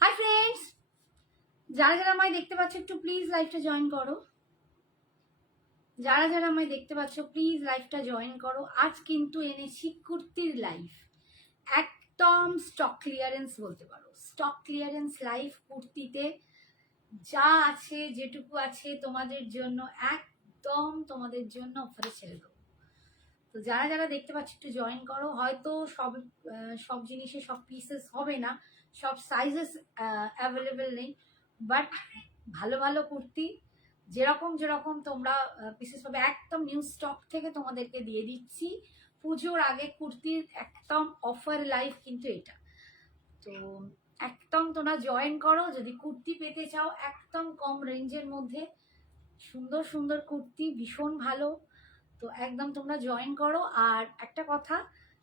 Hi friends, যারা যারা আমায় দেখতে পাচ্ছ একটু প্লিজ লাইভটা জয়েন করো। যারা যারা আমায় দেখতে পাচ্ছ প্লিজ লাইভটা জয়েন করো। আজ কিন্তু এনেছি কুর্তির লাইভ, একদম স্টক ক্লিয়ারেন্স বলতে পারো। স্টক ক্লিয়ারেন্স লাইভ, কুর্তিতে যা আছে যেটুকু আছে তোমাদের জন্য একদম তোমাদের জন্য অফারে ছেড়ে দেবো। তো যারা যারা দেখতে পাচ্ছ একটু জয়েন করো। হয়তো সব জিনিসে সব পিসেস হবে না, সব সাইজেস অ্যাভেলেবেল নেই, বাট ভালো ভালো কুর্তি যেরকম যেরকম তোমরা পিসেস পাবে একদম নিউ স্টক থেকে তোমাদেরকে দিয়ে দিচ্ছি। পুজোর আগে কুর্তির একদম অফার লাইভ কিন্তু এটা। তো একদম তোমরা জয়েন করো যদি কুর্তি পেতে চাও একদম কম রেঞ্জের মধ্যে। সুন্দর সুন্দর কুর্তি, ভীষণ ভালো। তো একদম তোমরা জয়েন করো। আর একটা কথা,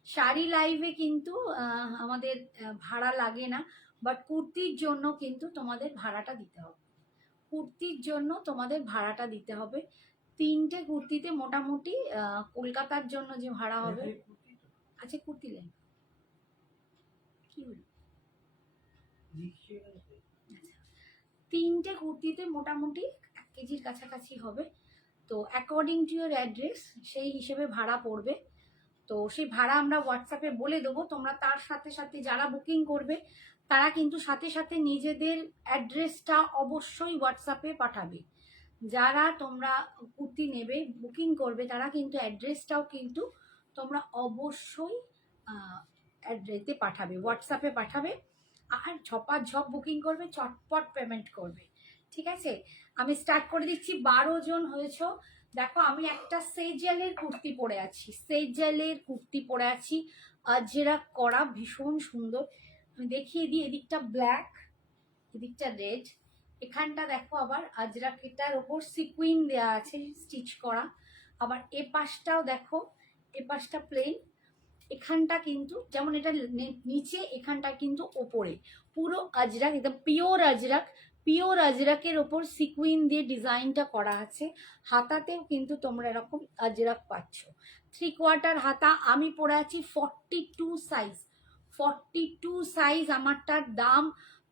শাড়ি লাইভে কিন্তু আমাদের ভাড়া লাগে না, বাট কুর্তির জন্য কিন্তু তোমাদের ভাড়াটা দিতে হবে। কুর্তির জন্য তোমাদের ভাড়াটা দিতে হবে। 3টে কুর্তিতে মোটামুটি কলকাতার জন্য যে ভাড়া হবে। আচ্ছা, কুর্তি লাইভ কি হলো? আচ্ছা, 3টে কুর্তিতে মোটামুটি 1 কেজির কাছাকাছি হবে। তো অ্যাকর্ডিং টু ইউর অ্যাড্রেস সেই হিসেবে ভাড়া পড়বে। তো সেই ভাড়া আমরা হোয়াটসঅ্যাপে বলে দেবো। তোমরা তার সাথে সাথে যারা বুকিং করবে তারা কিন্তু সাথে সাথে নিজেদের অ্যাড্রেসটা অবশ্যই হোয়াটসঅ্যাপে পাঠাবে। যারা তোমরা কুর্তি নেবে বুকিং করবে তারা কিন্তু অ্যাড্রেসটাও কিন্তু তোমরা অবশ্যই অ্যাড্রেসে পাঠাবে, হোয়াটসঅ্যাপে পাঠাবে। আর ঝপাঝপ বুকিং করবে, চটপট পেমেন্ট করবে, ঠিক আছে? আমি স্টার্ট করে দিচ্ছি। 12 জন হয়েছো। দেখো, আমি একটা সেজেলের কুর্তি পরে আছি, সেজেলের কুর্তি পরে আছি, যেটা করা ভীষণ সুন্দর। আমি দেখিয়ে দিই, এদিকটা ব্ল্যাক, এদিকটা রেড। এখানটা দেখো আবার আজরাকেটার ওপর সিকুইন দেওয়া আছে, স্টিচ করা। আবার এ পাশটাও দেখো, এ পাশটা প্লেন। এখানটা কিন্তু যেমন এটা নিচে, এখানটা কিন্তু ওপরে পুরো আজরাক, একদম পিওর আজরাক। পিওর আজরাকের ওপর সিকুইন দিয়ে ডিজাইনটা করা আছে। হাতাতেও কিন্তু তোমরা এরকম আজরাক পাচ্ছ। 3/4 হাতা। আমি পরে আছি 42 সাইজ। 42 সাইজ আমারটার দাম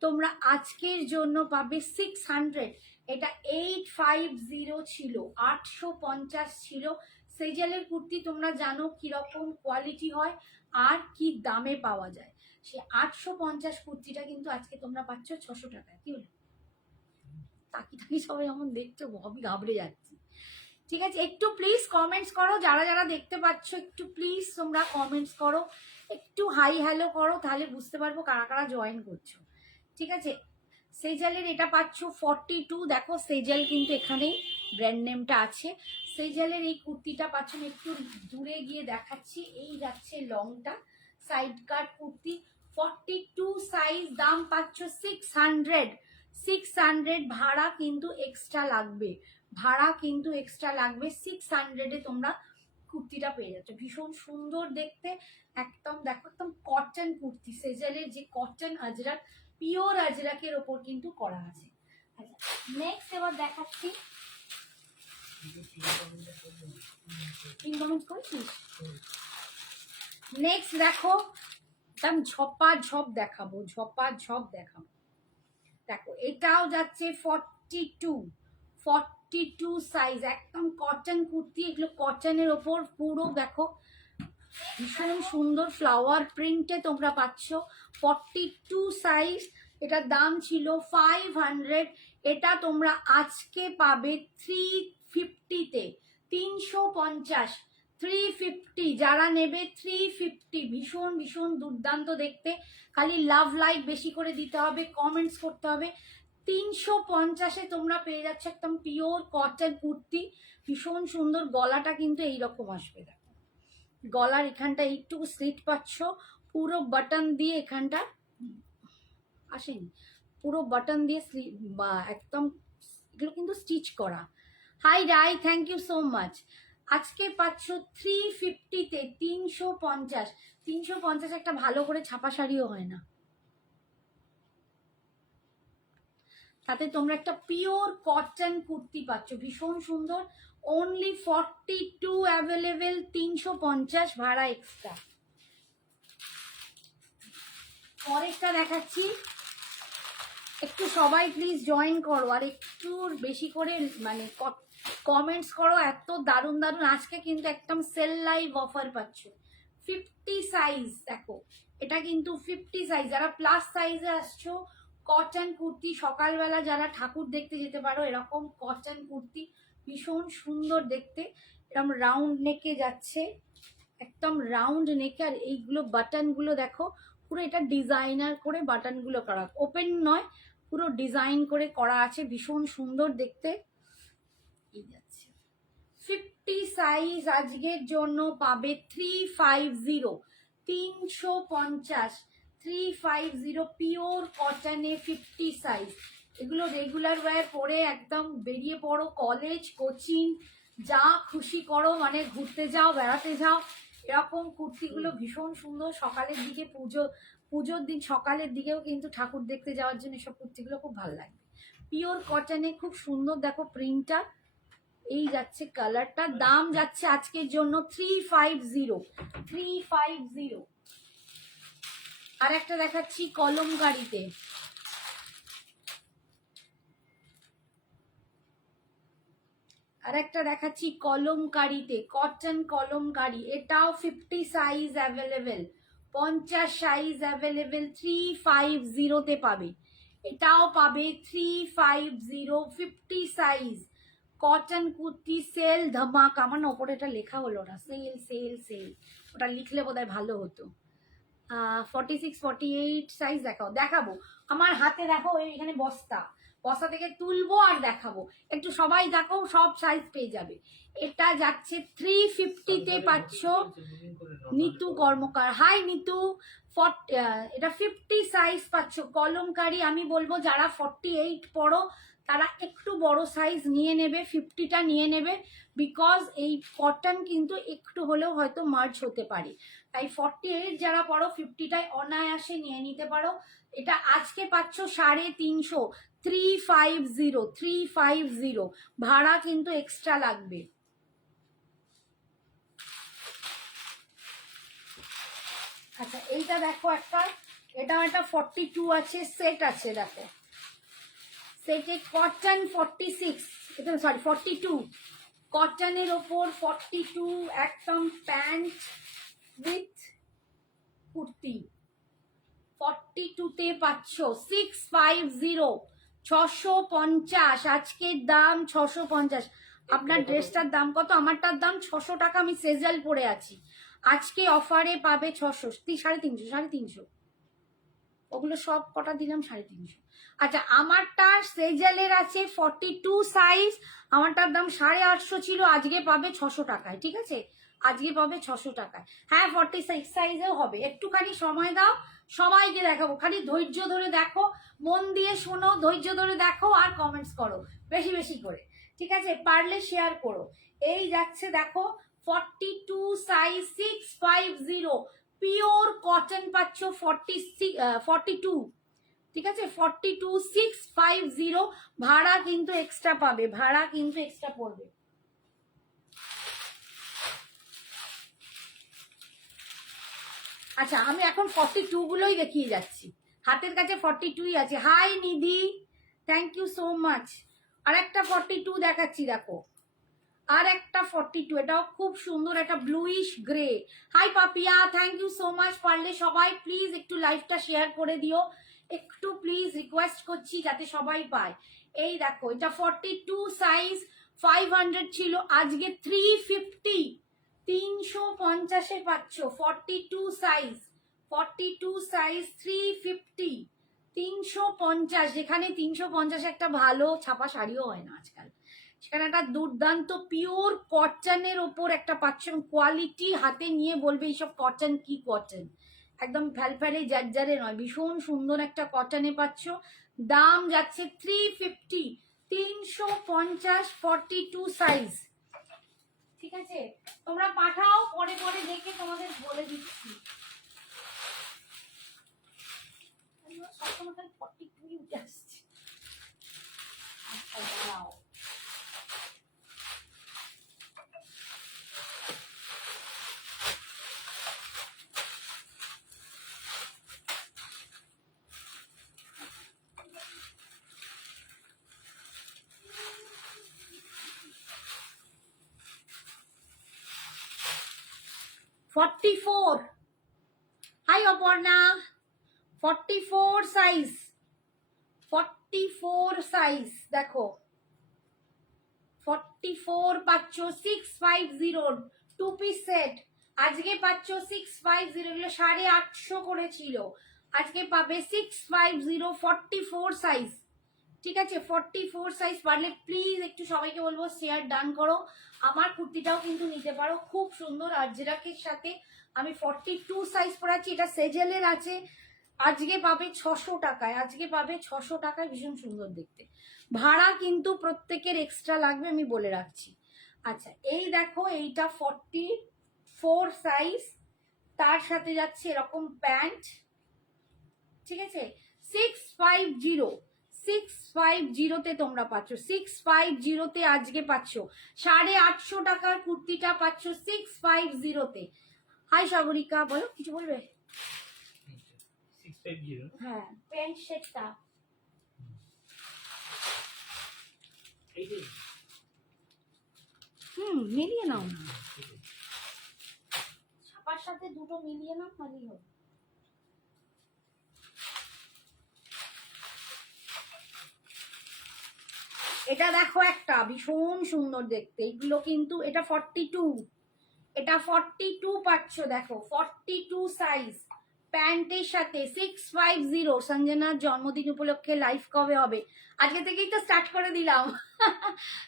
তোমরা আজকের জন্য পাবে 600। এটা 850 ছিল, 850 ছিল। সেজেলের কুর্তি তোমরা জানো কিরকম কোয়ালিটি হয় আর কি দামে পাওয়া যায়। সে 850 কুর্তিটা কিন্তু আজকে তোমরা পাচ্ছ 600 টাকায়। কি হলো? তাকি তাকি সবাই এমন দেখছো, আমি ঘাবড়ে যাচ্ছি। ঠিক আছে, একটু প্লিজ কমেন্টস করো। যারা যারা দেখতে পাচ্ছ একটু প্লিজ তোমরা কমেন্টস করো, একটু হাই হ্যালো করো, তাহলে বুঝতে পারবো কারা কারা জয়েন করছো। ঠিক আছে, সেজেলের এটা পাচ্ছ 42। দেখো সেজেল কিন্তু এখানেই ব্র্যান্ড নেমটা আছে। সেজেলের এই কুর্তিটা পাচ্ছ, একটু দূরে গিয়ে দেখাচ্ছি। এই যাচ্ছে লংটা, সাইড কাট কুর্তি, 42 সাইজ। দাম পাচ্ছ 600। 600 ভাড়া কিন্তু এক্সট্রা লাগবে, ভাড়া কিন্তু এক্সট্রা লাগবে। 600-এ তোমরা কুর্তিটা পেয়ে যাচ্ছ, ভীষণ সুন্দর দেখতে। একদম দেখো, একদম কটন কুর্তি, সেজেলের যে কটন আজরাক, পিওর আজরাকের ওপর কিন্তু করা আছে। আচ্ছা, নেক্সট এবার দেখাচ্ছি। নেক্সট দেখো, একদম ঝপাঝপ দেখাবো, ঝপাঝপ দেখাবো। দেখো, এটাও যাচ্ছে 42 সাইজ, একদম কটন কুর্তি। এগুলো কটনের ওপর পুরো দেখো ভীষণ সুন্দর ফ্লাওয়ার প্রিন্টে তোমরা পাচ্ছ। 42 সাইজ, এটার দাম ছিল 500। এটা তোমরা আজকে পাবে 350-তে, 350, 350। যারা নেবে 350, ভীষণ ভীষণ দুর্দান্ত দেখতে। খালি লাভ লাইক বেশি করে দিতে হবে, কমেন্টস করতে হবে। 350-এ তোমরা পেয়ে যাচ্ছ একদম পিওর কটন কুর্তি, ভীষণ সুন্দর। গলাটা কিন্তু এইরকম আসবে, দেখো গলার এখানটা একটু স্লিট পাচ্ছ, পুরো বাটন দিয়ে, এখানটা আসেনি, পুরো বাটন দিয়ে একদম এগুলো কিন্তু স্টিচ করা। Hi Rai, thank you so much. আজকে পাচ্ছ 350-তে, 350। 350 একটা ভালো করে ছাপা শাড়িও হয় না, তাতে তোমরা একটা পিওর কটন কুর্তি পাচ্ছ, ভীষণ সুন্দর। অনলি 42 অ্যাভেলেবেল, 350 ভাড়া এক্সট্রা। পরেরটা দেখাচ্ছি, একটু সবাই প্লিজ জয়েন করো আর একটু বেশি করে মানে কমেন্টস করো। এত দারুণ দারুণ আজকে কিন্তু একদম সেল লাইভ অফার পাচ্ছ। 50 সাইজ দেখো, এটা কিন্তু 50 সাইজ। যারা প্লাস সাইজে আসছো, কটন কুর্তি, সকালবেলা যারা ঠাকুর দেখতে যেতে পারো, এরকম কটন কুর্তি ভীষণ সুন্দর দেখতে, এরকম রাউন্ড নেকে যাচ্ছে, একদম রাউন্ড নেকে। আর এইগুলো বাটনগুলো দেখো, পুরো এটা ডিজাইনার করে বাটনগুলো করা, ওপেন নয়, পুরো ডিজাইন করে করা আছে, ভীষণ সুন্দর দেখতে। এই যাচ্ছে 50 সাইজ আজকের জন্য পাবে 350, 350, 350 পিওর কটনে 50 সাইজ। এগুলো রেগুলার ওয়্যার পরে একদম বেরিয়ে পড়ো, কলেজ কোচিং যা খুশি করো, মানে ঘুরতে যাও, বেড়াতে যাও, এরকম কুর্তিগুলো ভীষণ সুন্দর। সকালের দিকে পুজোর দিন সকালের দিকেও কিন্তু ঠাকুর দেখতে যাওয়ার জন্য সব কুর্তিগুলো খুব ভালো লাগবে। পিওর কটনে খুব সুন্দর দেখো প্রিন্টটা। এই যাচ্ছে কালারটা, দাম যাচ্ছে আজকের জন্য 350, 350। আর একটা দেখাচ্ছি কলমকারিতে, আর একটা দেখাচ্ছি কলমকারিতে, কটন কলমকারি, এটাও 50 সাইজ অ্যাভেলেবেল, 50 সাইজ অ্যাভেলেবেল, 350 তে পাবে। এটাও পাবে 350, 50 সাইজ কটন কুর্তি। সেল ধামাকা, আমার না ওপরে এটা লেখা হলো না, সেল সেল সেল, ওটা লিখলে বোধহয় ভালো হতো। 46, 48 সাইজ দেখাবো আমার হাতে, দেখো এখানে বস্তা, বস্তা থেকে তুলবো আর দেখাবো, একটু সবাই দেখো, সব সাইজ পেয়ে যাবে। এটা যাচ্ছে 350 তে পাচ্ছ। নিতু কর্মকার, হাই নিতু। এটা 50 সাইজ পাচ্ছ কলমকারি। আমি বলবো যারা 48 পড়ো তারা একটু বড় সাইজ নিয়ে নেবে, 50টা নিয়ে নেবে, বিকজ এই কটন কিন্তু একটু হলেও হয়তো মার্জ হতে পারে, তাই 48 যারা পড়ো 50টায় অনায়াসে নিয়ে নিতে পারো। এটা আজকে পাচ্ছ 350, 350, 350, ভাড়া কিন্তু এক্সট্রা লাগবে। আচ্ছা এইটা দেখো একটা, এটাও একটা 42 আছে, সেট আছে দেখো, সেটে কটন 46, এটা সরি 42, কটনের ওপর 42, একদম প্যান্ট উইথ কুর্তি, 42 তে পাচ্ছ 650, 650, আজকের দাম 650। আপনার ড্রেসটার দাম কত? আমারটার দাম 600 টাকা, আমি সেজেল পরে আছি, আজকে অফারে পাবে 600, 350, 350, ওগুলো সব কটা দিলাম 350। আচ্ছা আমারটা সেজেলের আছে 42 সাইজ, আমারটার দাম 850 ছিল, আজকে পাবে 600 টাকায়, ঠিক আছে, আজকে পাবে 600 টাকায়। হ্যাঁ 46 সাইজেও হবে, একটুখানি সময় দাও, সবাইকে দেখাবো, খালি ধৈর্য ধরে দেখো, মন দিয়ে শোনো, ধৈর্য ধরে দেখো আর কমেন্টস করো বেশি বেশি করে, ঠিক আছে, পারলে শেয়ার করো। এই যাচ্ছে দেখো 42 সাইজ 650, পিওর কটন পাচ্ছ 42, ঠিক আছে, 42, 650, ভাড়া কিন্তু এক্সট্রা পাবে, ভাড়া কিন্তু এক্সট্রা পড়বে। আচ্ছা আমি এখন 42 গুলোই দেখিয়ে যাচ্ছি, হাতের কাছে 42ই আছে। Hi Nidhi, thank you so much. আর একটা 42 দেখাচ্ছি দেখো, আর একটা 42, এটাও খুব সুন্দর, একটা bluish grey. Hi Papiya, thank you so much. পারলে সবাই প্লিজ একটু লাইভটা শেয়ার করে দিও, একটু প্লিজ রিকোয়েস্ট করছি যাতে সবাই পায়। এই দেখো এটা 42 সাইজ, 500 ছিল, আজকে 350, 350-এ পাচ্ছ, 42 সাইজ, 42 সাইজ 350, 350, যেখানে 350 একটা ভালো ছাপা শাড়িও হয় না আজকাল, সেখানে একটা দুর্দান্ত পিওর কটনের ওপর একটা পাচ্ছেন কোয়ালিটি, হাতে নিয়ে বলবে এইসব কটন, কি কটন, একদম ফ্যালফ্যালে জারজারে নয়, ভীষণ সুন্দর একটা কটনে পাচ্ছ। দাম যাচ্ছে 350, 350, 42 সাইজ, ঠিক আছে, তোমরা পাঠাও, পরে পরে দেখে তোমাদের বলে দিচ্ছি। সবসময় 42 উঠে আসছে। আচ্ছা দাঁড়াও, 44, হাই অপর্ণা, 44 সাইজ, 44 সাইজ দেখো, 44 পাচ্ছ 650 টু পিস সেট। আজকে পাচ্ছ 650, এগুলো 850 করেছিল, আজকে পাবে 650, 44 সাইজ। ঠিক আছে, 44 সাইজ। পারলে প্লিজ একটু সবাইকে বলবো শেয়ার ডান করো। আমার কুর্তিটাও কিন্তু নিতে পারো, খুব সুন্দর। আর যেটাকে সাথে আমি 42 সাইজ পরাচ্ছি, এটা সেজেলের আছে, আজকে পাবে 600 টাকায়, আজকে পাবে 600 টাকায়, ভীষণ সুন্দর দেখতে। ভাড়া কিন্তু প্রত্যেকের এক্সট্রা লাগবে, আমি বলে রাখছি। আচ্ছা, এই দেখো, এইটা 44 সাইজ, তার সাথে যাচ্ছে এরকম প্যান্ট। ঠিক আছে, 650, 650-তে তোমরা পাচ্ছ, 650-তে আজকে পাচ্ছ 850 টাকার কুর্তিটা পাচ্ছ 650-তে। হাই সাগরিকা, বলো, কিছু বলবে? হ্যাঁ, প্যান্ট সেটটা মিলিয়ে নাও, ছাপার সাথে দুটো মিলিয়ে নাও, খালি হোক। এটা দেখো, একটা ভীষণ সুন্দর দেখতে, এগুলো কিন্তু এটা 42, এটা 42 পাচ্ছ, দেখো 42 সাইজ, প্যান্টের সাথে 650। সঞ্জনার জন্মদিন উপলক্ষে লাইভ কবে হবে? আজকে থেকেই তো স্টার্ট করে দিলাম।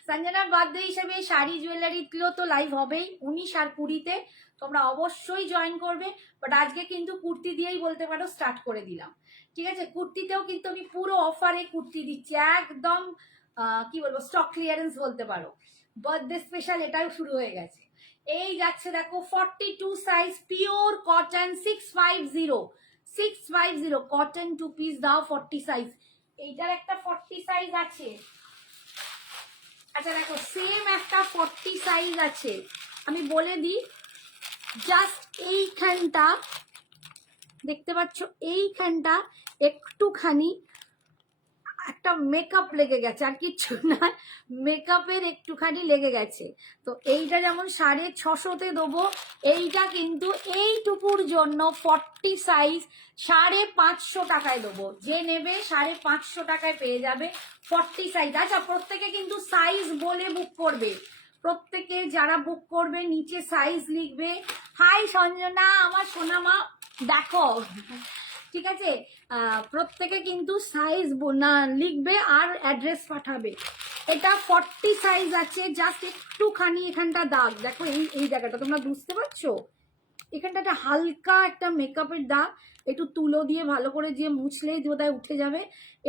সঞ্জনার বার্থডে হিসেবে শাড়ি জুয়েলারিগুলো তো লাইভ হবেই, 19 আর 20-তে তোমরা অবশ্যই জয়েন করবে। বাট আজকে কিন্তু কুর্তি দিয়েই বলতে পারো স্টার্ট করে দিলাম। ঠিক আছে, কুর্তিতেও কিন্তু আমি পুরো অফারে কুর্তি দিচ্ছি, একদম কি বলবো, স্টক ক্লিয়ারেন্স বলতে পারো। বার্থডে স্পেশাল এটাও শুরু হয়ে গেছে। এই যাচ্ছে দেখো 42 size, pure cotton, 650, 650 cotton, 2 piece দাও 40 সাইজ। এইটার একটা 40 সাইজ আছে। আচ্ছা দেখো, সেম একটা 40 সাইজ আছে, আমি বলে দিই, জাস্ট এইখানটা দেখতে পাচ্ছ, এইখানটা একটুখানি একটা মেকআপ লেগে গেছে, আর কিচ্ছু না, মেকআপের একটুখানি লেগে গেছে। তো এইটা যেমন 650-তে দেবো, এইটা কিন্তু এইটুকুর জন্য 40 সাইজ 550 টাকায় দেবো। যে নেবে 550 টাকায় পেয়ে যাবে 40 সাইজ। আচ্ছা, প্রত্যেকে কিন্তু সাইজ বলে বুক করবে, প্রত্যেকে যারা বুক করবে নিচে সাইজ লিখবে। হাই সঞ্জনা, আমার সোনামা, দেখো, ঠিক আছে, প্রত্যেকে কিন্তু সাইজ না লিখবে আর অ্যাড্রেস পাঠাবে। এটা 40 সাইজ আছে, জাস্ট একটুখানি এখানটা দাগ দেখো, এই জায়গাটা তোমরা বুঝতে পারছো, এখানটা একটা হালকা একটা মেকআপের দাগ, একটু তুলো দিয়ে ভালো করে দিয়ে মুছলেই বোধহয় উঠে যাবে।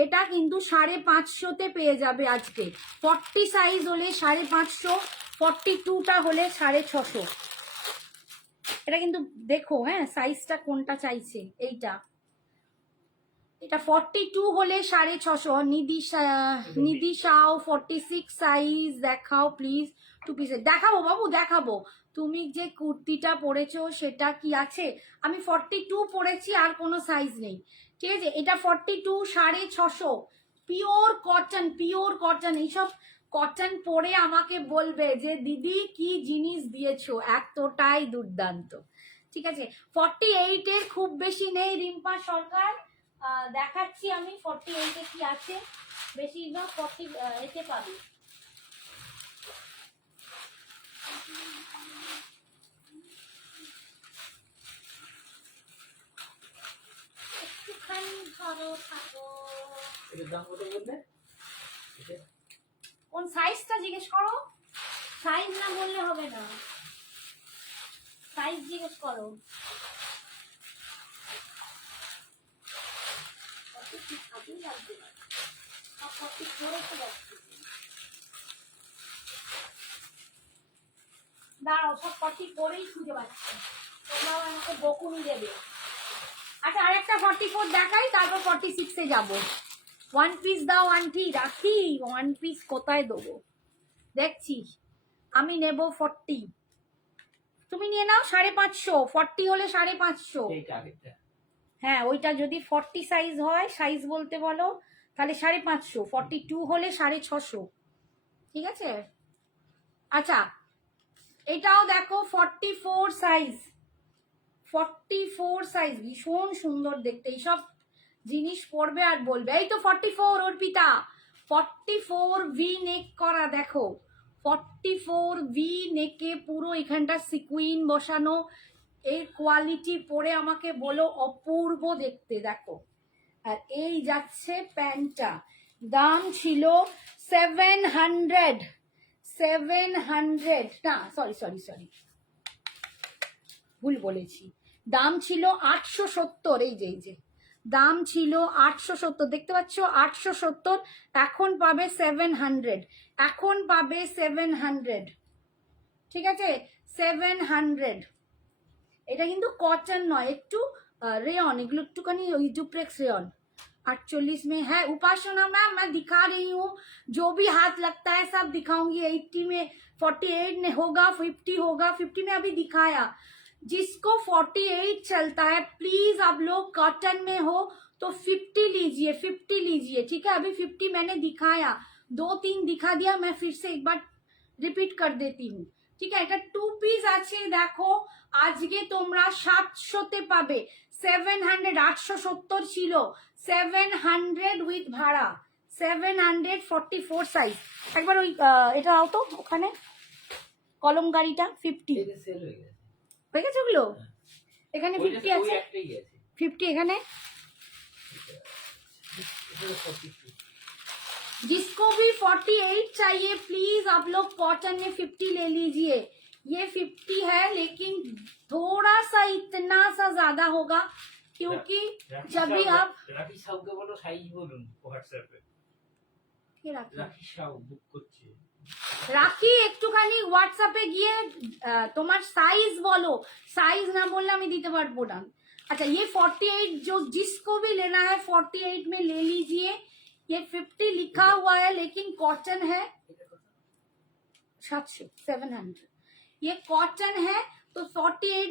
এটা কিন্তু 550-তে পেয়ে যাবে আজকে, 40 সাইজ হলে 550, 42টা হলে 650। এটা কিন্তু দেখো, হ্যাঁ, সাইজটা কোনটা চাইছে, এইটা, এটা 42 হলে 650। নিদিশাও 46 সাইজ দেখাও প্লিজ, 2 পিসের দেখাবো বাবু, দেখাবো। তুমি যে কুর্তিটা পরেছো সেটা কি আছে? আমি 42 পরেছি, আর কোনো সাইজ নেই। ঠিক আছে, এটা 42, 650, পিওর কটন, পিওর কটন। এইসব কটন পরে আমাকে বলবে যে দিদি কি জিনিস দিয়েছো, এতটাই দুর্দান্ত। ঠিক আছে, 48-এর খুব বেশি নেই রিম্পা সরকার, দেখাচ্ছি আমি 48-এ কি আছে, বেশিরভাগ 40-এতে পাবি। একটুখানি ধরো, থাকো। কোন সাইজটা জিজ্ঞেস করো, সাইজ না বললে হবে না, সাইজ জিজ্ঞেস করো। দাঁড়াও, সব 40 পরেই খুঁজে পাচ্ছি, তোমরাও আমাকে বকুনি দেবে। আচ্ছা, আরেকটা 44 দেখাই, তারপর 46-এ যাবো। 1 পিস দাও আন্টি, রাখি 1 পিস কোথায় দেবো, দেখছি আমি নেব 40, তুমি নিয়ে নাও 550, 40 হলে 550। হ্যাঁ, ওইটা যদি 40 সাইজ হয়, সাইজ বলতে বলো, তাহলে 550, 42 হলে 650। ঠিক আছে, আচ্ছা, এটাও দেখো 44 সাইজ, 44 সাইজ, ভীষণ সুন্দর দেখতে। এইসব জিনিস পরবে আর বলবে এই তো 44 অর্পিতা, 44 ভি নেক করা, দেখো 44 ভি নেকে পুরো এখানটা সিকুইন বসানো। এর কোয়ালিটি পরে আমাকে বলো, অপূর্ব দেখতে, দেখো। আর এই যাচ্ছে প্যান্টটা, দাম ছিল 700 না, সরি ভুল বলেছি, দাম ছিল 870। এই যে দাম ছিল 870, দেখতে পাচ্ছ 870, এখন পাবে 700, এখন পাবে 700, ঠিক আছে 700। এটা কিন্তু কটন নয়, একটু रेयन, এগুলো একটুখানি ওই ডুপ্লেক্স रेयन। 48 में है उपासना मैम, मैं दिखा रही हूँ, जो भी हाथ लगता है सब दिखाऊंगी। 80 में 48 में होगा, 50 होगा, 50 में अभी दिखाया। जिसको 48 चलता है प्लीज आप लोग कॉटन में हो तो 50 लीजिए, 50 लीजिए, ठीक है। अभी 50 मैंने दिखाया, 2-3 दिखा दिया, मैं फिर से एक बार रिपीट कर देती हूँ, ঠিক আছে। এটা 2 পিস আছে, দেখো আজকে তোমরা 700তে পাবে, 700, 870 ছিল, 700 উইথ ভাড়া, 744 সাইজ। একবার ওই এটা আও তো ওখানে কলম গাড়িটা 50 হয়ে গেছে ওগুলো, এখানে 50 আছে, 50 এখানে। जिसको भी 48 चाहिए प्लीज आप लोग कॉटन में 50 ले लीजिए। ये 50 है लेकिन थोड़ा सा इतना सा ज्यादा होगा क्योंकि जब भी आप রাখি সাউকে বলো সাইজ বলুন হোয়াটসঅ্যাপে। রাখি সাউ বুক করছে, রাখি একটুখানি হোয়াটসঅ্যাপে গিয়ে তোমার সাইজ বলো, সাইজ না বললে আমি দিতে পারবো না। अच्छा ये 48 जो जिसको भी लेना है 48 में ले लीजिए। ये 50 लिखा हुआ है लेकिन कॉटन है, 700 ये कॉटन है, तो 48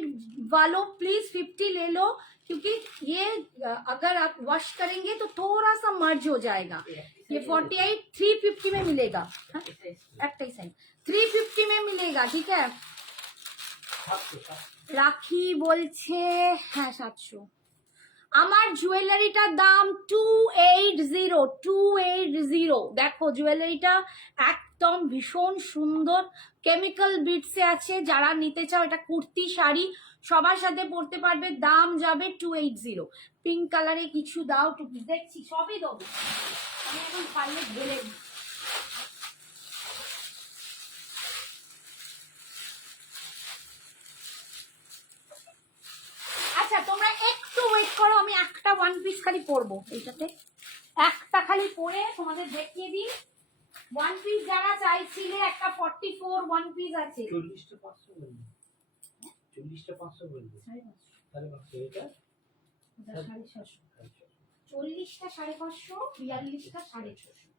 वालों प्लीज 50 ले लो, क्योंकि ये अगर आप वॉश करेंगे तो थोड़ा सा मर्ज हो जाएगा। ये 48 350 में मिलेगा, एक 350 में मिलेगा, ठीक है। রাখি বলছে হ্যাঁ 700। আমার জুয়েলারিটার দাম 280, দেখো জুয়েলারিটা একদম ভীষণ সুন্দর, কেমিক্যাল বিটসে আছে। যারা নিতে চাও, এটা কুর্তি শাড়ি সবার সাথে পরতে পারবে, দাম যাবে 280। পিঙ্ক কালারে কিছু দাও, দেখছি সবই দেবো, আমি এখন পারলে ঢেলে দিই। আচ্ছা তোমরা একটু ওয়েট করো, আমি একটা ওয়ান পিস খালি পরবো, এইটাতে একটা খালি পরে তোমাদের দেখিয়ে দিই। ওয়ান পিস যারা চাইছিলে, একটা 44 ওয়ান পিস আছে। 40টা 500 বলবে, 40টা 500 বলবে, 550 এটা 750, 40টা 550, 42টা 650।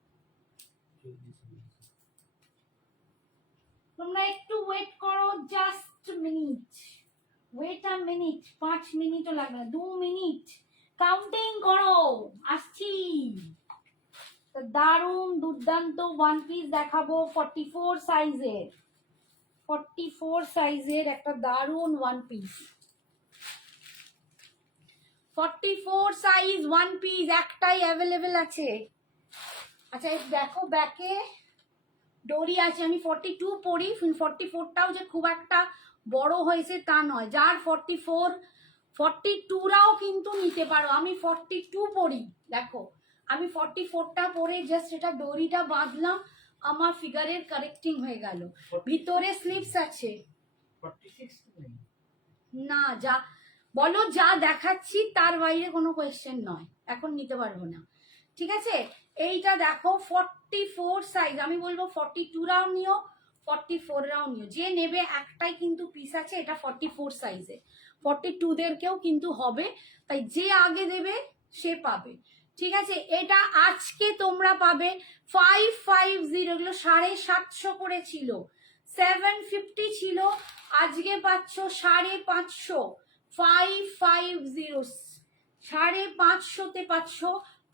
তোমরা একটু ওয়েট করো, just minute, wait a minute, 5 মিনিটও লাগবে না, 2 মিনিট কাউন্টিং করো, আসছি। দারুণ দুর্দান্ত ওয়ান পিস দেখাবো 44 সাইজের, 44 সাইজের একটা দারুণ one piece, 44 size one piece একটাই অ্যাভেলেবেল আছে। আচ্ছা দেখো ব্যাকে ডোরি আছে, আমি 42 পরি, 44টাও যে খুব একটা বড় হয়েছে তা নয়। যার 44 42রাও কিন্তু নিতে পারো, আমি 42 পরি, দেখো আমি 44টা পরে জাস্ট এটা ডোরিটা বাঁধলাম, আমার ফিগারের কারেক্টিং হয়ে গেল। ভিতরে স্লিভস আছে 46 নেই না, যা বলো যা দেখাচ্ছি তার বাইরে কোনো কোয়েশ্চেন নয়, এখন নিতে পারবো না, ঠিক আছে। এইটা দেখো 44 সাইজ, আমি বলবো 42রাও নিও, 44রাও নিও, যে নেবে একটাই কিন্তু পিস আছে, এটা 44 সাইজে, 42দেরকেও কিন্তু হবে, তাই যে আগে দেবে সে পাবে, ঠিক আছে। এটা আজকে তোমরা পাবে 550, এগুলো 750 করে ছিল, 750 ছিল, আজকে পাচ্ছ 550, 550, 550তে পাচ্ছ।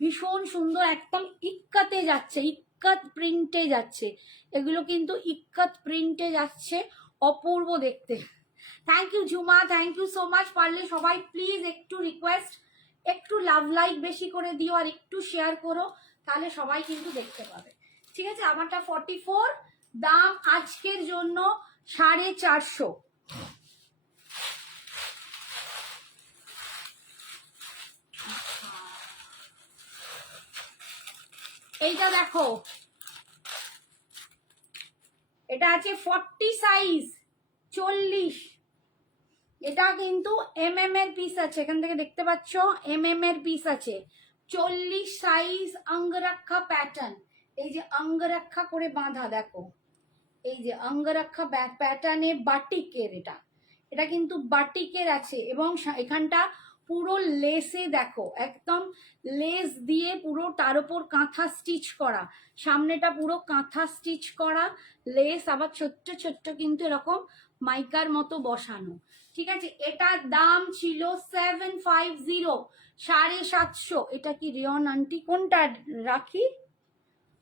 ভীষণ সুন্দর, একদম ইক্কাতে যাচ্ছে, ইক্কাত প্রিন্টে যাচ্ছে, এগুলো কিন্তু ইক্কাত প্রিন্টে যাচ্ছে, অপূর্ব দেখতে। Thank you Jhuma, thank you so much. পারলে সবাই প্লিজ একটু রিকোয়েস্ট, একটু লাভ লাইক বেশি করে দিও আর একটু শেয়ার করো, তাহলে সবাই কিন্তু দেখতে পাবে। ঠিক আছে, আমারটা 44, দাম আজকের জন্য 450। এইটা দেখো, এটা আছে 40 সাইজ 40। এটা কিন্তু এর পিস আছে, এখান থেকে দেখতে পাচ্ছ এর পিস আছে। 40 সাইজ অঙ্গরক্ষা প্যাটার্ন, এই যে অঙ্গরক্ষা করে বাঁধা দেখো, এই যে অঙ্গরক্ষা প্যাটার্নে বাটিকের, এটা কিন্তু বাটিকের আছে এবং এখানটা পুরো লেসে দেখো, একদম লেস দিয়ে পুরো তার উপর কাঁথা স্টিচ করা, সামনেটা পুরো কাঁথা স্টিচ করা লেস, আবার ছোট্ট ছোট্ট কিন্তু এরকম মাইকার মতো বসানো। ঠিক আছে, এটার দাম ছিল 750, 750। এটা কি রেয়ন আন্টি? কোনটা রাখি?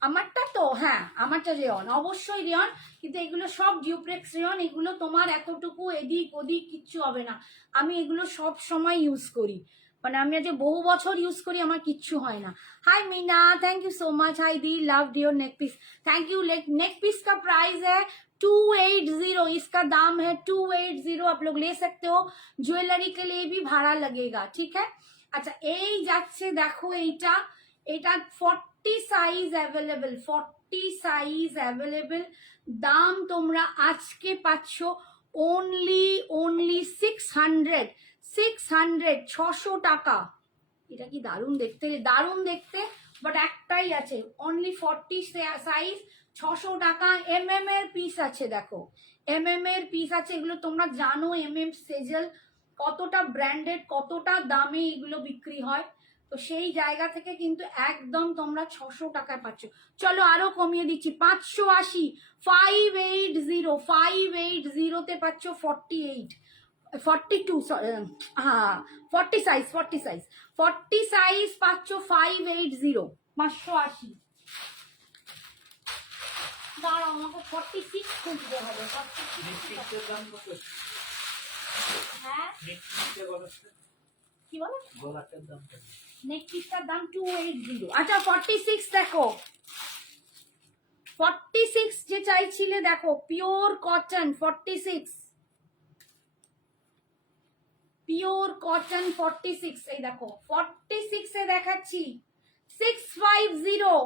আমারটা তো, হ্যাঁ আমারটা রেয়ন, অবশ্যই রেয়ন, কিন্তু এগুলো সব ডিউপ্লেক্স রেয়ন। এগুলো তোমার এতটুকু এদিক ওদিক কিচ্ছু হবে না, আমি এগুলো সব সময় ইউজ করি, মানে আমি আজ বহু বছর ইউজ করি, আমার কিচ্ছু হয় না। Hi Meena, thank you so much. Hi दी, love dear neck piece, thank you. Neck piece का प्राइस है 280, इसका दाम है 280, आप लोग ले सकते हो, ज्वेलरी के लिए भी भाड़ा लगेगा। ठीक है, अच्छा এই যাচ্ছে দেখো, এইটা 40 সাইজ অ্যাভেলেবেল, 40 সাইজ অ্যাভেলেবেল। দাম তোমরা আজকে পাচ্ছ অনলি 600, 600 টাকা। এটা কি দারুণ দেখতে, দারুণ দেখতে, বাট একটাই আছে, অনলি 40 সাইজ 600 টাকা। এর পিস আছে দেখো, এর পিস আছে। এগুলো তোমরা জানো সেজেল কতটা ব্র্যান্ডেড, কতটা দামে এগুলো বিক্রি হয়, তো সেই জায়গা থেকে কিন্তু একদম তোমরা 600 টাকায় পাচ্ছ। চলো আরো কমিয়ে দিচ্ছি, 580, 580 তে পাচ্ছ 48, 42, হ্যাঁ 40 সাইজ, 40 সাইজ, 40 সাইজ পাচ্ছ 580, 580। দাঁড়াও, আমাকে 46 খুঁজতে হবে। হ্যাঁ কি বলো, নেক পিসটার দাম 280। আচ্ছা 46 দেখো, 46 যে চাইছিলে দেখো, পিওর কটন 46, পিওর কটন 46, এই দেখো 46 এ দেখাচ্ছি 650,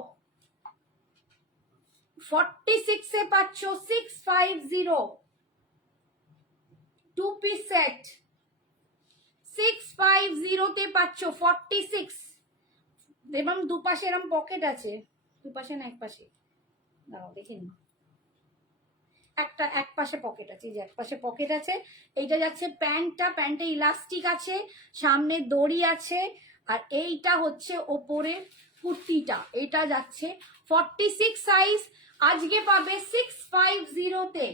46 এ পাচ্ছ 650, 2 পিস সেট 650 তে পাচ্ছ 46, এবং দুপাশে এরকম পকেট আছে, দুপাশে না একপাশে, দাঁড়াও দেখে নি, এক পাশে পকেট আছে, এই যে এক পাশে পকেট আছে। এইটা যাচ্ছে প্যান্টটা, প্যান্টে ইলাস্টিক আছে, সামনে দড়ি আছে, আর এইটা হচ্ছে ওপরে কুর্তিটা, এটা যাচ্ছে 46 সাইজ। আজকে পাবে 650 তে,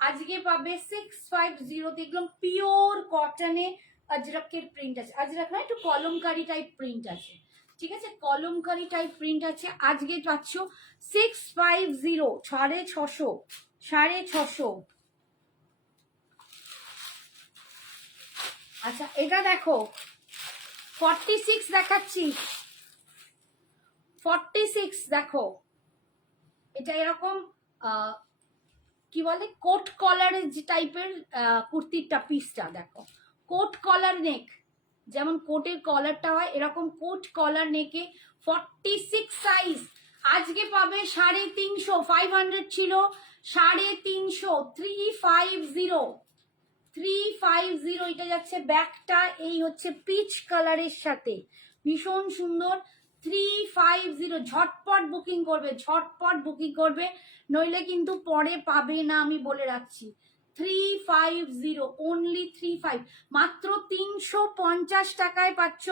আজকে পাবে 650 তে, একদম পিওর কটনে আজরকের প্রিন্ট আছে, আজরক না একটু কলমকারি টাইপ প্রিন্ট আছে। ঠিক আছে, কলমকারি টাইপ প্রিন্ট আছে। আজকে পাচ্ছ 650, 650, 650। আচ্ছা এটা দেখো 46 দেখাচ্ছি, 46 দেখো, এটা এরকম কি বলে কোট কলারের যে টাইপের কুর্তিটা, পিসটা দেখো, কোট কলার নেক, যেমন কোটের কলারটা হয় এরকম কোট কলার নেকে 46 সাইজ। আজকে পাবে 350, 500 ছিল 350, 350, 350। এটা যাচ্ছে ব্যাকটা, এই হচ্ছে পিচ কালারের সাথে, ভীষণ সুন্দর। 350, ঝটপট বুকিং করবে, ঝটপট বুকিং করবে, নইলে কিন্তু পরে পাবে না, আমি বলে রাখছি। 350, অনলি 35, মাত্র 350 টাকায় পাচ্ছ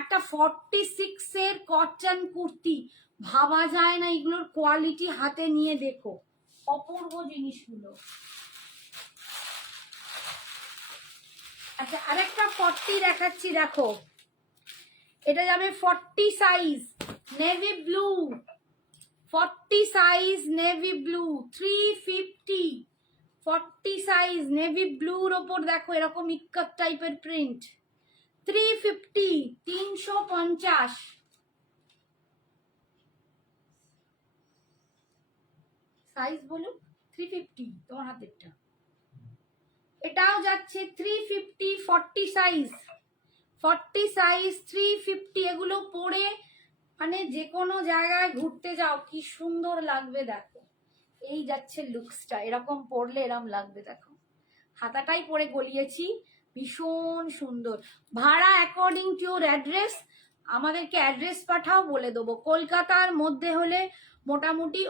একটা 46 এর কটন কুর্তি। ভাবা যায় না, এগুলোর কোয়ালিটি হাতে নিয়ে দেখো, অপূর্ব জিনিসগুলো। আচ্ছা আরেকটা 40 দেখাচ্ছি দেখো, এটা যাবে 40 size navy blue, 40 size navy blue 350, 40 size navy ব্লুর ওপর দেখো এরকম ইক্কাত টাইপের প্রিন্ট, 350, 350। সাইজ বলুন 350 তোমার হাতেরটা, এটাও যাচ্ছে 350, 40 সাইজ, 40 সাইজ 350। এগুলো পরে মানে যে কোনো জায়গায় ঘুরতে যাও কি সুন্দর লাগবে দেখো। এই যাচ্ছে লুকসটা, এরকম পরলে এরকম লাগবে দেখো। হাতাটাই পরে গলিয়েছি, ভীষণ সুন্দর। ভাড়া অ্যাকর্ডিং টু ইউর অ্যাড্রেস, আমাদেরকে অ্যাড্রেস পাঠাও, বলে দেবো। কলকাতার মধ্যে হলে মোটামুটি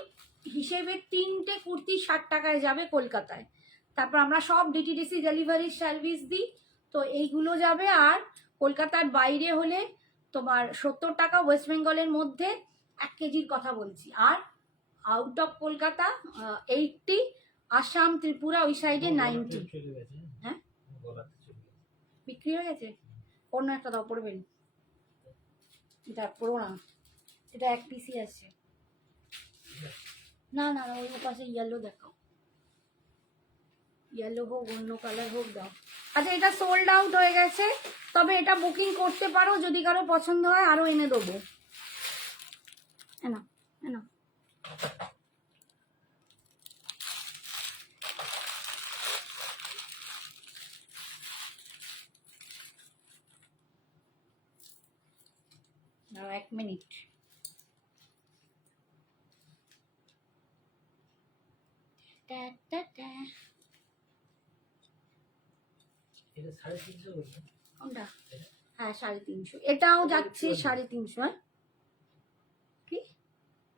হিসেবে 3টে কুর্তি 60 টাকায় যাবে কলকাতায়। তারপর আমরা সব ডিটিডিসি ডেলিভারি সার্ভিস দিই, তো এইগুলো যাবে। আর কলকাতার বাইরে হলে তোমার 70 টাকা, ওয়েস্ট বেঙ্গলের মধ্যে 1 কেজির কথা বলছি। আর আউট অফ কলকাতা 80, আসাম ত্রিপুরা ওই সাইডে 90। হ্যাঁ বিক্রি হয়ে গেছে। অন্য একটা দাও, পড়বেন এটা পড়ো না, এটা 1 পিসই আছে। না না ওই পাশে ইয়েলো দেখাও, ইয়েলো হোক অন্য কালার হোক দাও। আচ্ছা এটা সোল্ড আউট হয়ে গেছে, তবে এটা বুকিং করতে পারো, যদি কারো পছন্দ হয় আরো এনে দেবো। এনা এনা নাও 1 মিনিট। টা টা টা এটা 350 বলছো কোনটা? হ্যাঁ 350, এটাও যাচ্ছে 350। হ্যাঁ কি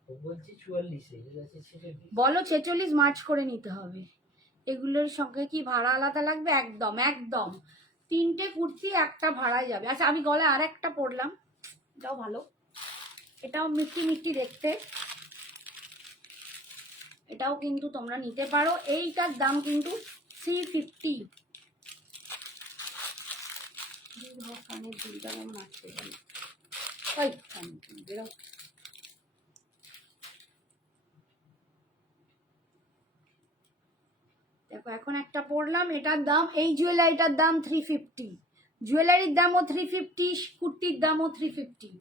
ও বলছি 44 এ যাচ্ছে 46। বলো 46 মার্চ করে নিতে হবে। এগুলোর সঙ্গে কি ভাড়া আলাদা লাগবে? একদম একদম, 3টে কুর্তি একটা ভাড়ায় যাবে। আচ্ছা আমি গলায় আর একটা পরলাম, এটাও ভালো, এটাও মিষ্টি মিষ্টি দেখতে, এটাও কিন্তু তোমরা নিতে পারো। এইটার দাম কিন্তু 350। কানের দুলটা কেমন আসতে গেল, ওই কান বেরো। দেখো এখন একটা পরলাম, এটার দাম, এই জুয়েলারিটার দাম 350, জুয়েলারির দামও 350, কুর্তির দামও 350।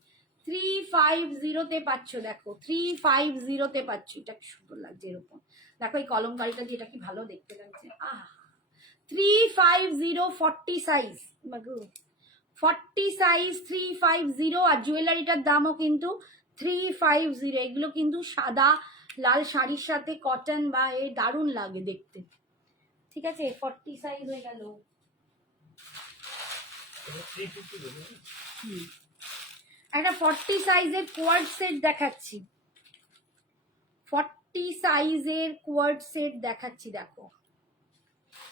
350-তে পাচ্ছ, দেখো 350-তে পাচ্ছ। এটা কি সুন্দর লাগছে এরকম, দেখো এই কলমকারিটা দিয়ে এটা কি ভালো দেখতে লাগছে। 350, 40 সাইজ, 40 সাইজ 350। আর জুয়েলারিটার দামও কিন্তু 350। এগুলো কিন্তু সাদা লাল শাড়ির সাথে কটন বা এ দারুণ লাগে দেখতে। ঠিক আছে 40 সাইজ হয়ে গেল। একটা 40 সাইজের কোয়ার্ড সেট দেখাচ্ছি, 40 সাইজের কোয়ার্ড সেট দেখাচ্ছি। দেখো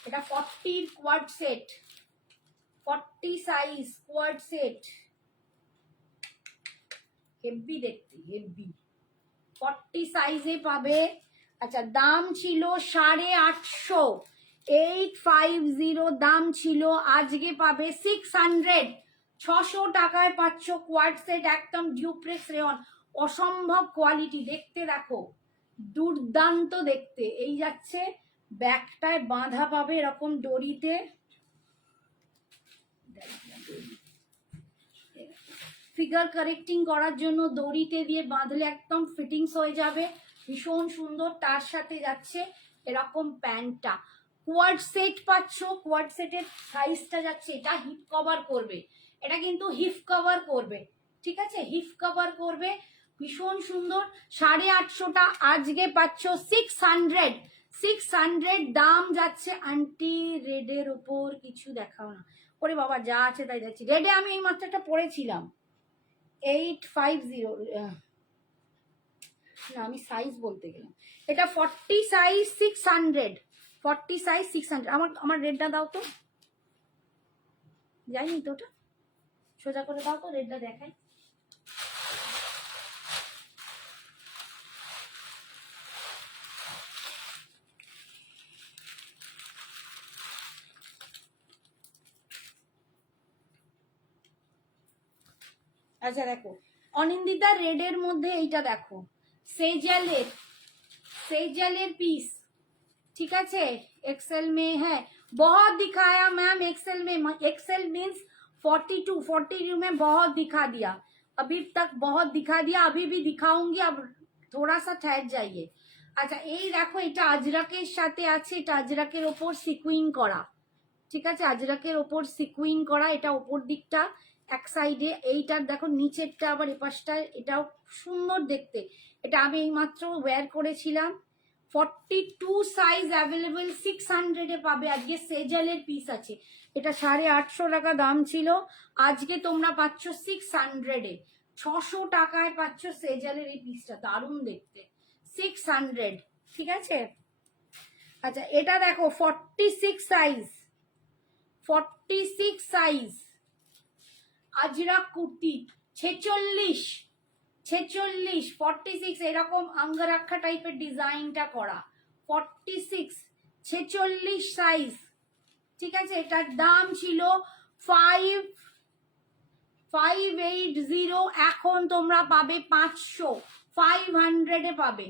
এটা 40 কোয়ার্ড সেট, 40 সাইজ কোয়ার্ড সেট, হেভি দেখতে হেভি, 40 সাইজে পাবে। আচ্ছা দাম ছিল 850, 850 দাম ছিল, আজকে পাবে 600, 600 টাকায় পাচ্ছ কোয়ার্ড সেট, একদম ডিউপ্লেক্স রেয়ন, অসম্ভব কোয়ালিটি দেখতে। দেখো দুর্দান্ত দেখতে। এই যাচ্ছে ব্যাকটায় বাঁধা পাবে এরকম দড়িতে, ফিগার কারেক্টিং করার জন্য দড়িতে দিয়ে বাঁধলে একদম ফিটিংস হয়ে যাবে, ভীষণ সুন্দর। তার সাথে যাচ্ছে এরকম প্যান্টটা, কোয়ার্ড সেট পাচ্ছ। কোয়ার্ড সেটের সাইজটা যাচ্ছে, এটা হিপ কভার করবে, এটা কিন্তু হিপ কভার করবে, ঠিক আছে হিপ কভার করবে, ভীষণ সুন্দর। 850টা আজকে পাচ্ছ 600, 600 দাম যাচ্ছে। আন্টি রেডের উপর কিছু দেখাও না, ওরে বাবা যা আছে তাই যাচ্ছি। রেডে আমি এই মাত্র একটা পরেছিলাম 850, না আমি সাইজ বলতে গেলাম, এটা 40 সাইজ 600, 40 সাইজ 600। আমার রেডটা দাও তো, যাইনি তো ওটা, সোজা করে দাও তো, রেডটা দেখাই। আচ্ছা দেখো অনিন্দিতা রেডের মধ্যে এইটা দেখো, সেজালের পিস, ठीक है, एक्सेल में है, बहुत दिखाया मैम एक्सेल में, एक्सेल मीन्स 42 में बहुत दिखा दिया, अभी तक बहुत दिखा दिया, अभी भी दिखाऊंगी, अब थोड़ा सा ठहर जाइए। আচ্ছা এই দেখো এটা আজরাকের সাথে আছে, এটা আজরাকের ওপর সিকুইন করা, ঠিক আছে, আজরাকের ওপর সিকুইন করা, এটা ওপর দিকটা এক সাইডে, এইটার দেখো নিচেরটা আবার এপাশটা, এটাও সুন্দর দেখতে, এটা আমি এইমাত্র ওয়্যার করেছিলাম। 42 সাইজ অ্যাভেলেবল, 600 পাবে, আজকে সেজালের পিস আছে, এটা 850 টাকা দাম ছিল, আজকে তোমরা পাচ্ছ 600-এ, 600 টাকায় পাচ্ছ সেজালের এই পিসটা, দারুণ দেখতে, 600, ঠিক আছে। আচ্ছা এটা দেখো 46 সাইজ, 46 সাইজ আজরাক কুর্তি, 46 46 এরকম আঙ্গরাক্ষা টাইপের ডিজাইনটা করা, 46 46 সাইজ, ঠিক আছে। এটার দাম ছিল 580, এখন তোমরা পাবে 500, 500-এ পাবে,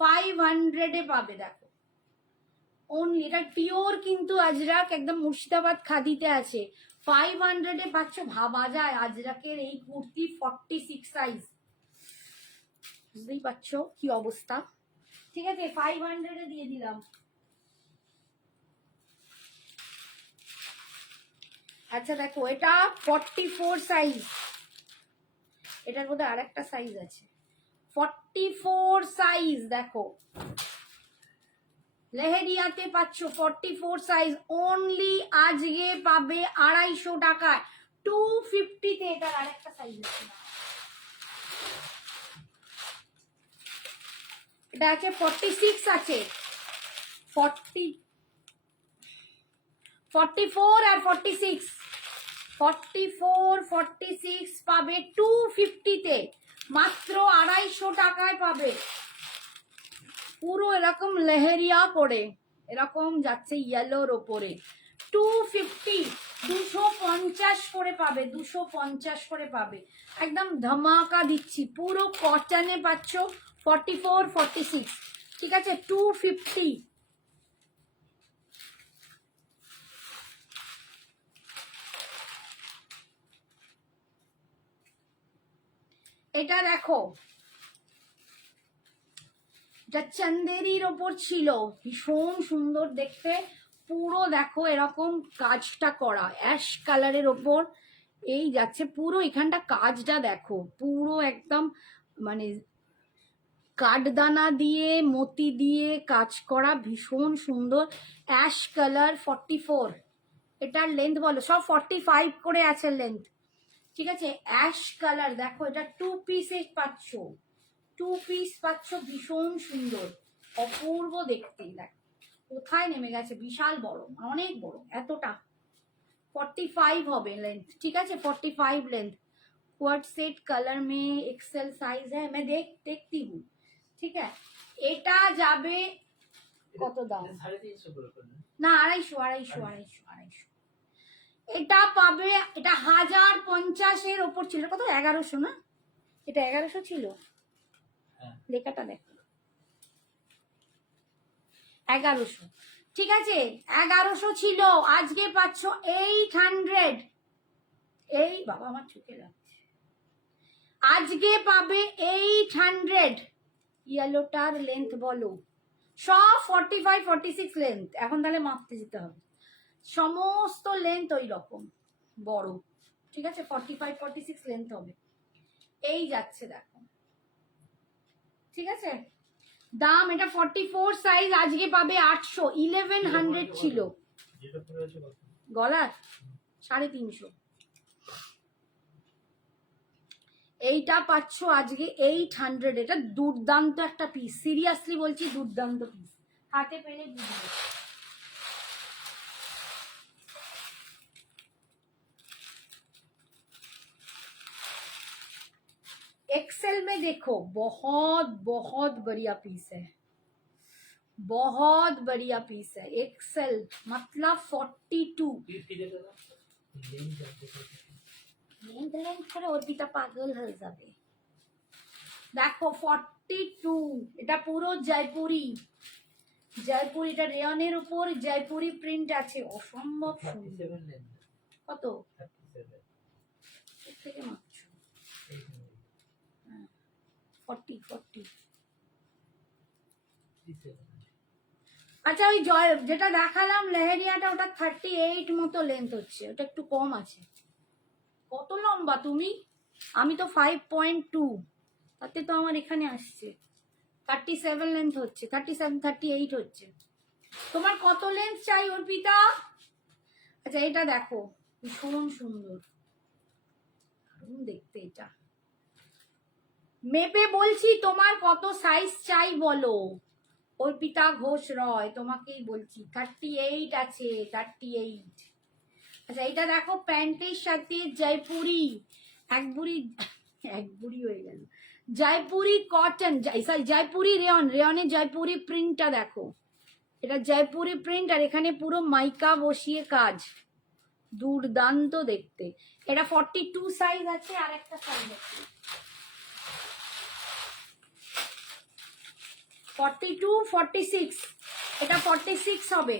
500-এ পাবে, দেখো অনলি, এটা পিওর কিন্তু আজরাক, একদম মুর্শিদাবাদ খাদিতে আছে, 500-এ পাচ্ছ, ভাবা যায় আজরাকের এই কুর্তি 46 সাইজ, বুঝতেই পারছো কি অবস্থা, ঠিক আছে, 500-এ দিয়ে দিলাম। আচ্ছা দেখো এটা 44 সাইজ, এটার মধ্যে আরেকটা সাইজ আছে, 44 সাইজ, দেখো লেহেরিয়াতে পাচ্ছ 44 সাইজ, অনলি আজকে পাবে 250 টাকায়, 250-তে, এটার আরেকটা সাইজ আছে, এটা আছে 46 আছে, 44 আর 46, 44 46 পাবে 250-তে, মাত্র 250 টাকায় পাবে, পুরো এরকম লেহেরিয়া করে এরকম যাচ্ছে ইয়েলোর ওপরে, 250, 250 করে পাবে, 250 করে পাবে, একদম ধামাকা দিচ্ছি, পুরো কটনে পাচ্ছ, 44 46, ঠিক আছে, 250। এটা দেখো, এটা চন্দেরির ওপর ছিল, ভীষণ সুন্দর দেখতে, পুরো দেখো এরকম কাজটা করা, অ্যাশ কালারের ওপর এই যাচ্ছে, পুরো এখানটা কাজটা দেখো, পুরো একদম মানে কাঠদানা দিয়ে মতি দিয়ে কাজ করা, ভীষণ সুন্দর, অ্যাশ কালার, 44, এটার লেন্থ বলো, সব 45 করে আছে লেন্থ, ঠিক আছে, অ্যাশ কালার, দেখো এটা 2 পিসে পাচ্ছ, 2 পিস পাচ্ছ, ভীষণ সুন্দর, অপূর্ব দেখতে, দেখ কোথায় নেমে গেছে, বিশাল বড়, অনেক বড়, এতটা, 45 হবে लेंथ, ठीक है, 45 लेंथ, क्वाड सेट कलर में एक्सेल साइज है, मैं देखती हूँ, ठीक है। এটা যাবে কত দাম, 350 করে পড়বে না 250, এটা পাবে, এটা 1050-এর ওপর ছিল, কত 1100 না, এটা 1100 ছিল, হ্যাঁ লেখাটা দেখো 1100, ঠিক আছে, 1100 ছিল, আজকে পাচ্ছ 800, এই বাবা আমার চোখে লাগছে, আজকে পাবে 800, ইয়েলোটার লেন্থ বলো, সব 45 46 লেন্থ, এখন তাহলে মাপতে যেতে হবে, সমস্ত লেন্থ ওই রকম বড়, ঠিক আছে, 45 46 লেন্থ হবে, এই যাচ্ছে দেখো, ঠিক আছে, দাম এটা 44 সাইজ, আজকে পাবে 800, 1100 ছিল, যেটা পরে আছে কত, গলার 350, এইটা পাচ্ছ আজকে 800, এটা দুর্দান্ত একটা পিস, সিরিয়াসলি বলছি দুর্দান্ত পিস, হাতে পেলে বুঝবে। एक्सेल में देखो बहुत बहुत बढ़िया पीस है, बहुत बढ़िया पीस है, एक्सेल मतलब 42, लेंथ করে অর্পিতা পাগল হয়ে যাবে, দেখো 42, এটা পুরো জয়পুরি, জয়পুরি, এটা রেয়নের উপর জয়পুরি প্রিন্ট আছে, অসম্ভব সুন্দর। 37 লেন্থ। কত 37 এর থেকে মাত্র এইখানে 40 37। আচ্ছা ওই যেটা দেখালাম লেহেরিয়াটা, ওটা 38 মতো লেন্থ হচ্ছে, ওটা একটু কম আছে। কত লম্বা তুমি? আমি তো 5.2, তাতে তো আমার এখানে আসছে 37 লেন্থ হচ্ছে, 37 38 হচ্ছে। তোমার কত লেন্থ চাই অর্পিতা? আচ্ছা এটা দেখো, ভীষণ সুন্দর, দারুণ দেখতে এটা। মেপে বলছি তোমার কত সাইজ চাই বলো। অর্পিতা ঘোষ রয়, তোমাকেই বলছি 38 আছে, 38। আচ্ছা এটা দেখো, প্যান্টের সাথে জয়পুরি, এক বুড়ি হয়ে গেল, জয়পুরি কটন, জয়পুরি রেয়ন, রেয়নের জয়পুরি প্রিন্টটা দেখো, এটা জয়পুরি প্রিন্ট, আর এখানে পুরো মাইকা বসিয়ে কাজ, দুর্দান্ত দেখতে। এটা 42 সাইজ আছে, আর একটা সাইজ আছে 42 46, এটা 46 হবে,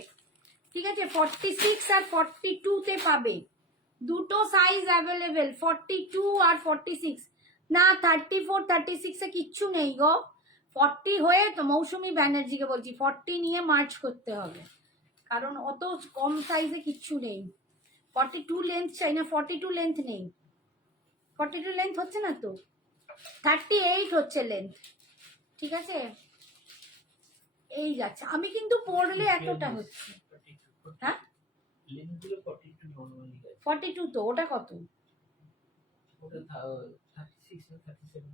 ঠিক আছে? 46 আর 42 তে পাবে, দুটো সাইজ অ্যাভেলেবেল, 42 আর 46 না। 34 36 এ কিচ্ছু নেই গো। 40 হয়ে তো মৌসুমী ব্যানার্জিকে বলছি 40 নিয়ে মার্চ করতে হবে, কারণ অত কম সাইজে কিচ্ছু নেই। 42 লেন্থ চাই না, 42 লেন্থ নেই, 42 লেন্থ হচ্ছে না তো, 38 হচ্ছে লেন্থ, ঠিক আছে? এই যাচ্ছে, আমি কিন্তু পড়লে এতটা হচ্ছে। হ্যাঁ লেন্থগুলো 42 নরমালি গাইস। 42 তো, ওটা কত? ওটা 36 না 37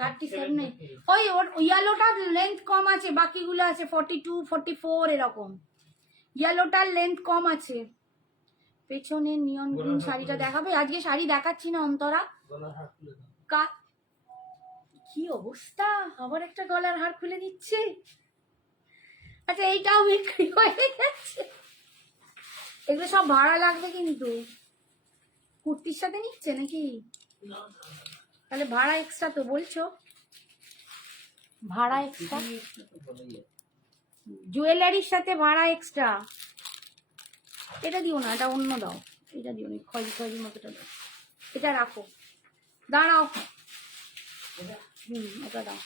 37 নেই, ওই ওর ইয়েলোটার লেন্থ কম আছে, বাকিগুলো আছে 42 44 এরকম, ইয়েলোটার লেন্থ কম আছে। পেছনে নিয়ন গ্রিন শাড়িটা দেখাবে? আজকে শাড়ি দেখাচ্ছি না অন্তরা, গলার হার খুলে দাও। কি অবস্থা, আবার একটা গলার হার খুলে দিচ্ছে। আচ্ছা এইটাও বিক্রি হয়ে গেছে, এগুলো সব ভাড়া লাগবে কিন্তু। কুর্তির সাথে নিচ্ছে নাকি? তাহলে ভাড়া এক্সট্রা তো বলছো, ভাড়া এক্সট্রা, জুয়েলারির সাথে ভাড়া এক্সট্রা। এটা দিও না, এটা অন্য দাও, এটা দিও না, খয়েরি খয়েরি মতোটা দাও, এটা রাখো, দাঁড়াও, ওটা দাও।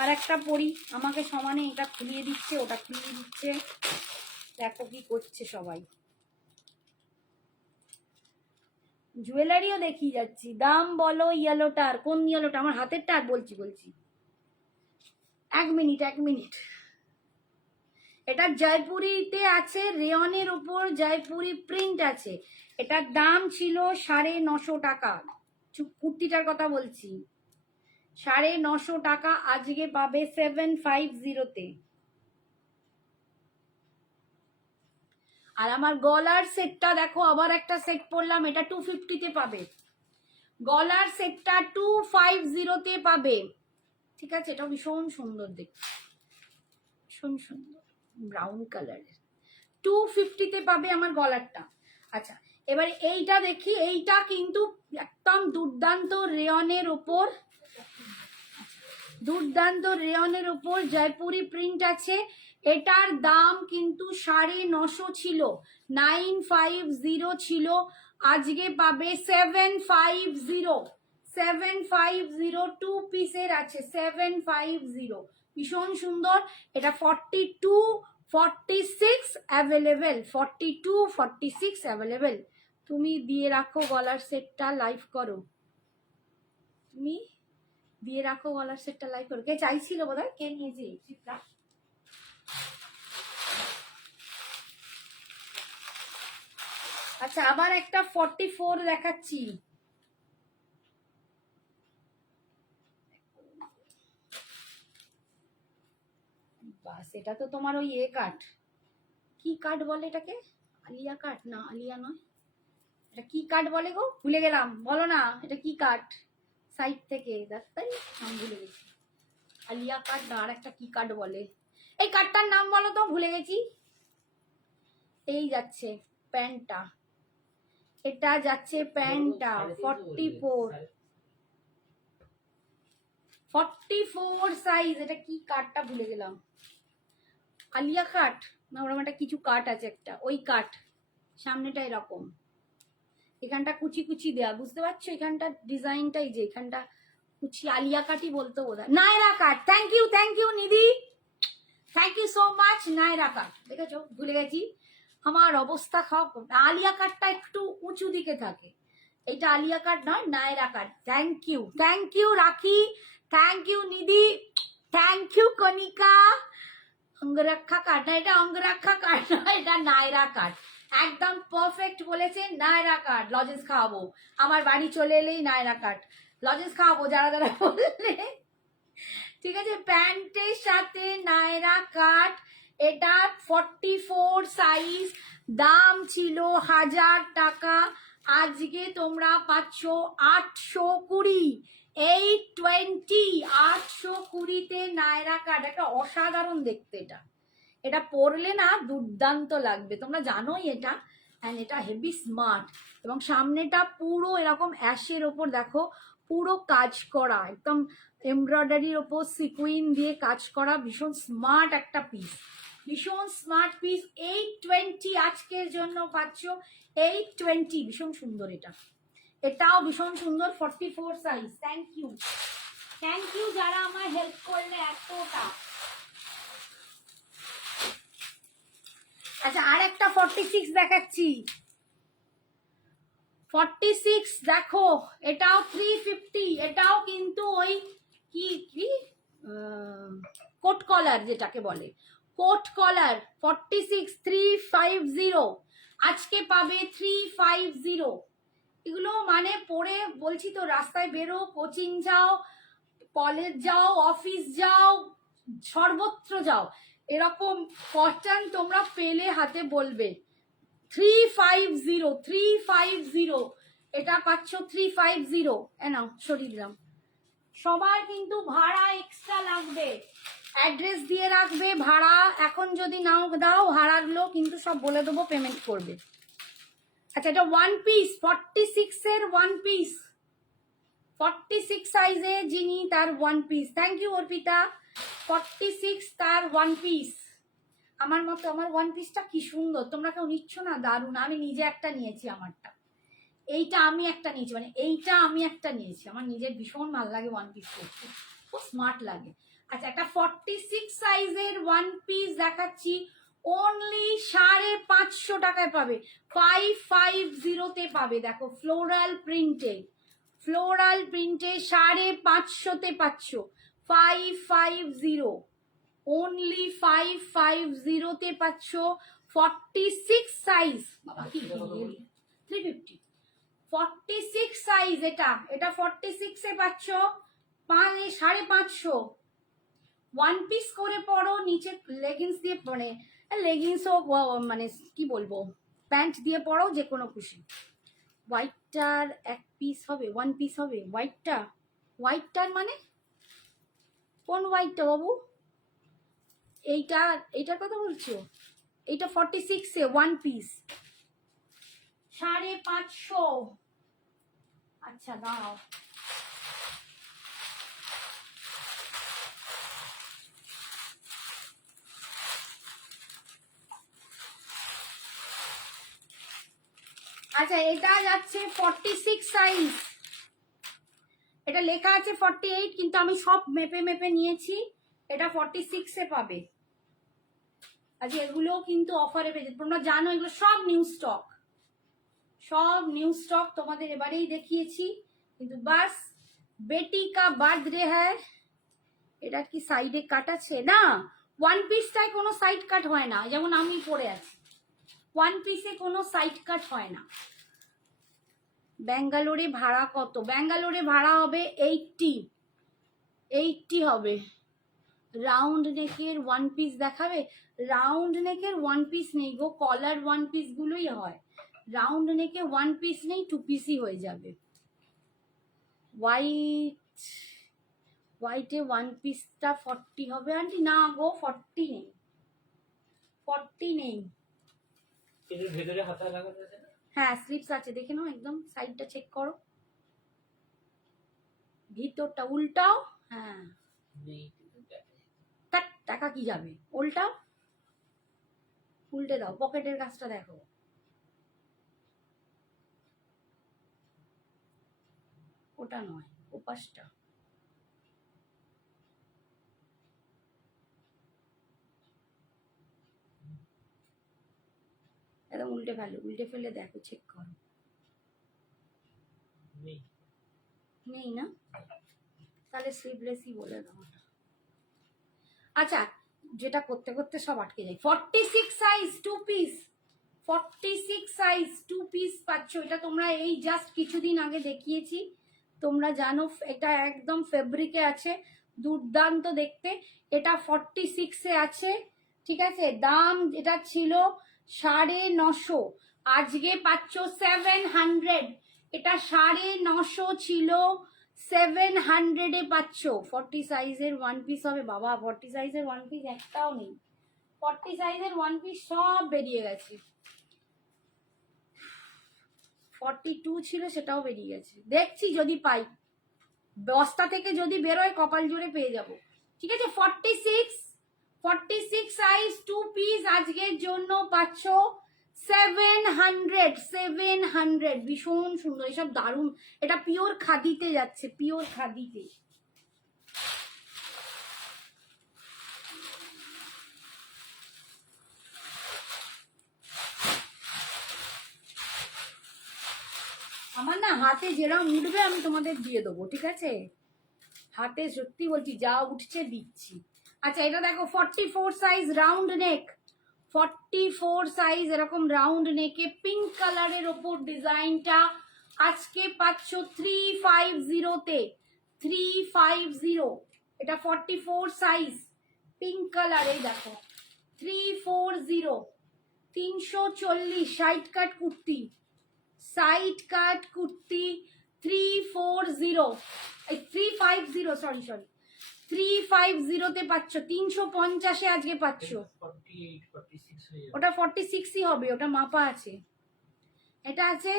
আর একটা পরি, আমাকে সমানে এটা খুলিয়ে দিচ্ছে, ওটা খুলিয়ে দিচ্ছে, দেখো কি করছে সবাই। জুয়েলারিও দেখিয়ে যাচ্ছি, দাম বলো। ইয়েলোটার, কোন ইয়েলোটা? আমার হাতেরটা, আর বলছি 1 মিনিট। এটা জয়পুরিতে আছে, রেয়নের উপর জয়পুরি প্রিন্ট আছে, এটার দাম ছিল 950 টাকা, কুর্তিটার কথা বলছি, 950 টাকা, আজকে পাবে 750-তে। আর আমার গলার সেটটা দেখো, আবার একটা সেট পরলাম, এটা 250-তে পাবে, গলার সেটটা 250-তে পাবে, ঠিক আছে? এটা ভীষণ সুন্দর দেখতে, ভীষণ সুন্দর, ব্রাউন কালারের, 250-তে পাবে আমার গলারটা। আচ্ছা এবারে এইটা দেখি, এইটা কিন্তু একদম দুর্দান্ত রেয়নের ওপর, দুর্দান্ত রেয়নের উপর জয়পুরি প্রিন্ট আছে, এটার দাম কিন্তু 950 ছিল, 950 ছিল, আজকে পাবে 750, 2 পিসের আছে 750, ভীষণ সুন্দর। এটা 42 46 অ্যাভেলেবেল, 42 46 অ্যাভেলেবেল। তুমি দিয়ে রাখো গলার সেটটা, লাইভ করো, তুমি দিয়ে রাখো গলার সেটটা, লাইভ করো। কে চাইছিল বোধহয়, কে নিয়েছে চিত্রা? আচ্ছা আবার একটা 44 দেখাচ্ছি, বাস এটা তো তোমার ওই কাট, কি কাট বলে এটাকে? আলিয়া কাট না, আলিয়া নয়, এটা কি কাট বলে গো, ভুলে গেলাম, বলো না এটা কি কাট, সাইড থেকে তাই আমি ভুলে গেছি, আলিয়া কাট না, আর একটা কি কাট বলে, এই কাটটার নাম বলো তো, ভুলে গেছি। এই যাচ্ছে প্যান্টটা, এটা যাচ্ছে প্যান্টটা 44, 44 সাইজ। এটা কি কাটটা ভুলে গেলাম, আলিয়া কাট না ওরকম একটা কিছু কাট আছে একটা, ওই কাট। সামনেটা এরকম, এখানটা কুচি কুচি দেয়া, বুঝতে পারছো? এখানটা ডিজাইনটাই যে এখানটা কুচি, আলিয়া কাটই বলতো বোধহয়। Naira cut. Thank you Nidhi, thank you so much. Naira cut, দেখেছো ভুলে গেছি, আমার অবস্থা খারাপ। আলিয়া কাটটা একটু উঁচু দিকে থাকে, এটা আলিয়া কাট নয়, Naira cut. Thank you Rakhi, thank you Nidhi, thank you Kanika. Angrakha cut না, এটা অঙ্গরক্ষা কাট না, এটা নায়রা কাট। একদম পারফেক্ট বলেছে, নায়রা কাট। লজেন্স খাওয়াবো, আমার বাড়ি চলে এলেই নায়রা কাট লজেন্স খাওয়াবো যারা যারা বললে, ঠিক আছে? প্যান্টের সাথে নায়রা কাট, এটা 44 সাইজ, দাম ছিল 1000 টাকা, আজকে তোমরা পাচ্ছ 820, 820, 820-তে নায়রা কাট। একটা অসাধারণ দেখতে, এটা পরলে না দুর্দান্ত লাগবে, তোমরা জানোই এটা। অ্যান্ড এটা হেভি স্মার্ট, এবং সামনেটা পুরো এরকম অ্যাশের ওপর দেখো, পুরো কাজ করা, একদম এমব্রয়ডারির ওপর সিকুইন দিয়ে কাজ করা, ভীষণ স্মার্ট একটা পিস, ভীষণ স্মার্ট পিস। 820 আজকের জন্য পাচ্ছ, 820। ভীষণ সুন্দর এটা, এটাও ভীষণ সুন্দর। 44 সাইজ। থ্যাংক ইউ যারা আমায় হেল্প করলে এতটা। আচ্ছা, আর একটা 46 দেখাচ্ছি। 46 দেখো, এটাও 350, এটাও কিন্তু ওই কি কি কোট কলার যেটাকে বলে, কোট কলার। 46 350, আজকে পাবে 350। এগুলো মানে পরে বলছি তো, রাস্তায় বেরো, কোচিং যাও, কলেজ যাও, অফিস যাও, সর্বত্র যাও, এরকম কটন তোমরা পেলে হাতে বলবে। 350, এটা পাচ্ছ 350। নাও সরিয়ে দিলাম। সবার কিন্তু ভাড়া এক্সট্রা লাগবে, অ্যাড্রেস দিয়ে রাখবে, ভাড়া এখন যদি নাও দাও ভাড়াগুলো কিন্তু সব বলে দেবো, পেমেন্ট করবে। আচ্ছা, এটা ওয়ান পিস, 46 এর ওয়ান পিস, 46 সাইজে যিনি, তার one piece. Thank you Arpita. 46 তার ওয়ান পিস, আমার মতো। আমার ওয়ান পিসটা কি সুন্দর, তোমরা কেউ নিচ্ছ না? দারুণ। আমি নিজে একটা নিয়েছি, আমারটা এইটা আমি একটা নিয়েছি, মানে এইটা আমি একটা নিয়েছি, আমার নিজের ভীষণ ভালো লাগে ওয়ান পিস করতে, খুব স্মার্ট লাগে। আচ্ছা, একটা 46 সাইজের ওয়ান পিস দেখাচ্ছি, অনলি 550 টাকায় পাবে, 550-তে পাবে। দেখো, ফ্লোরাল প্রিন্টে, 550-তে পাচ্ছ, 550, অনলি 550-তে পাচ্ছ। 46 সাইজ, বাবা কি 350, 46 সাইজ, এটা 46-এ পাচ্ছ 550। ওয়ান পিস করে পরো, নিচে লেগিংস দিয়ে, মানে লেগিংসও, মানে কি বলবো, প্যান্ট দিয়ে পরো, যে কোনো খুশি। হোয়াইটটার এক পিস হবে, ওয়ান পিস হবে হোয়াইটটার মানে কোন হোয়াইটটা বাবু? এইটার কথা বলছো? এইটা 46-এ ওয়ান পিস, 550। আচ্ছা দাঁড়াও, আচ্ছা এটা যাচ্ছে 46 সাইজ, এটা লেখা আছে 48, কিন্তু আমি সব মেপে মেপে নিয়েছি, এটা 46-এ পাবে। আচ্ছা, এগুলোও কিন্তু অফারে পেয়েছে, তোমরা জানো এগুলো সব নিউ স্টক তোমাদের এবারেই দেখিয়েছি, কিন্তু বাস বেটি কা বার্থডে হ্যায়। এটা কি সাইডে কাট আছে? না, ওয়ান পিসটায় কোনো সাইড কাট হয় না, যেমন আমি পরে আছি, ওয়ান পিসে কোনো সাইড কাট হয় না। ব্যাঙ্গালোরে ভাড়া কত? ব্যাঙ্গালোরে ভাড়া হবে 80 হবে। রাউন্ড নেকের ওয়ান পিস দেখাবে? রাউন্ড নেকের ওয়ান পিস নেই গো, কলার ওয়ান পিস গুলোই হয়, রাউন্ড নেকে ওয়ান পিস নেই, টু পিসই হয়ে যাবে। হোয়াইটে ওয়ান পিসটা 40 হবে আন্টি? না গো, 40 নেই, 40 নেই। ভেতরে হাতা লাগাতে আছে না? হ্যাঁ, স্লিপস আছে, দেখে নাও, একদম সাইডটা চেক করো, ভিতরটা উল্টাও, হ্যাঁ নেই কাট, টাকা কি যাবে, উল্টাও, উল্টে দাও, পকেটের কাজটা দেখো। ওটা নয়, ওপাশটা। একদম উল্টে ফেলো, উল্টে ফেলে দেখো, চেক করো। নেই নেই না, তাহলে স্লিভলেসই বলে দাও। আচ্ছা, যেটা করতে করতে সব আটকে যায়। 46 সাইজ 2 পিস, 46 সাইজ 2 পিস পাচ্ছ। এটা তোমরা এই জাস্ট কিছুদিন আগে দেখিয়েছি, তোমরা জানো। এটা একদম ফেব্রিকে আছে, দুর্দান্ত দেখতে। এটা 46-এ আছে, ঠিক আছে। দাম এটা ছিল 950, আজকে পাচ্ছ 700। এটা 950 ছিল, 700-এ পাচ্ছ। 40 সাইজের ওয়ান পিস হবে বাবা, 40 সাইজের ওয়ান পিস একটাও নেই। 40 সাইজের ওয়ান পিস সব বেরিয়ে গেছে। 42 ছিল, সেটাও বেরিয়ে গেছে। দেখছি যদি পাই, বস্তা থেকে যদি বেরোয় কপাল জোরে পেয়ে যাব, ঠিক আছে। 46 সাইজ 2 পিস আজকের জন্য পাচ্ছ 700। ভীষণ সুন্দর, এসব দারুণ। এটা পিওর খাদিতে যাচ্ছে, পিওর খাদিতে। আমার না হাতে যেরকম উঠবে আমি তোমাদের দিয়ে দেবো, ঠিক আছে। হাতে সত্যি বলছি যা উঠছে দিচ্ছি। আচ্ছা, এটা দেখো 44 সাইজ রাউন্ড নেক, 44 সাইজ এরকম রাউন্ড নেকে পিঙ্ক কালারের ওপর ডিজাইনটা আজকে পাচ্ছ 350-তে। 350, এটা 44 সাইজ পিঙ্ক কালারে, দেখো 340। 340 side cut kurti, side cut kurti 340, 350, sorry 350-তে পাচ্ছ। 350-এ আজকে পাচ্ছ। 48 46 হয়ে যাবে। ওটা 46-ই হবে, ওটা মাপা আছে। এটা আছে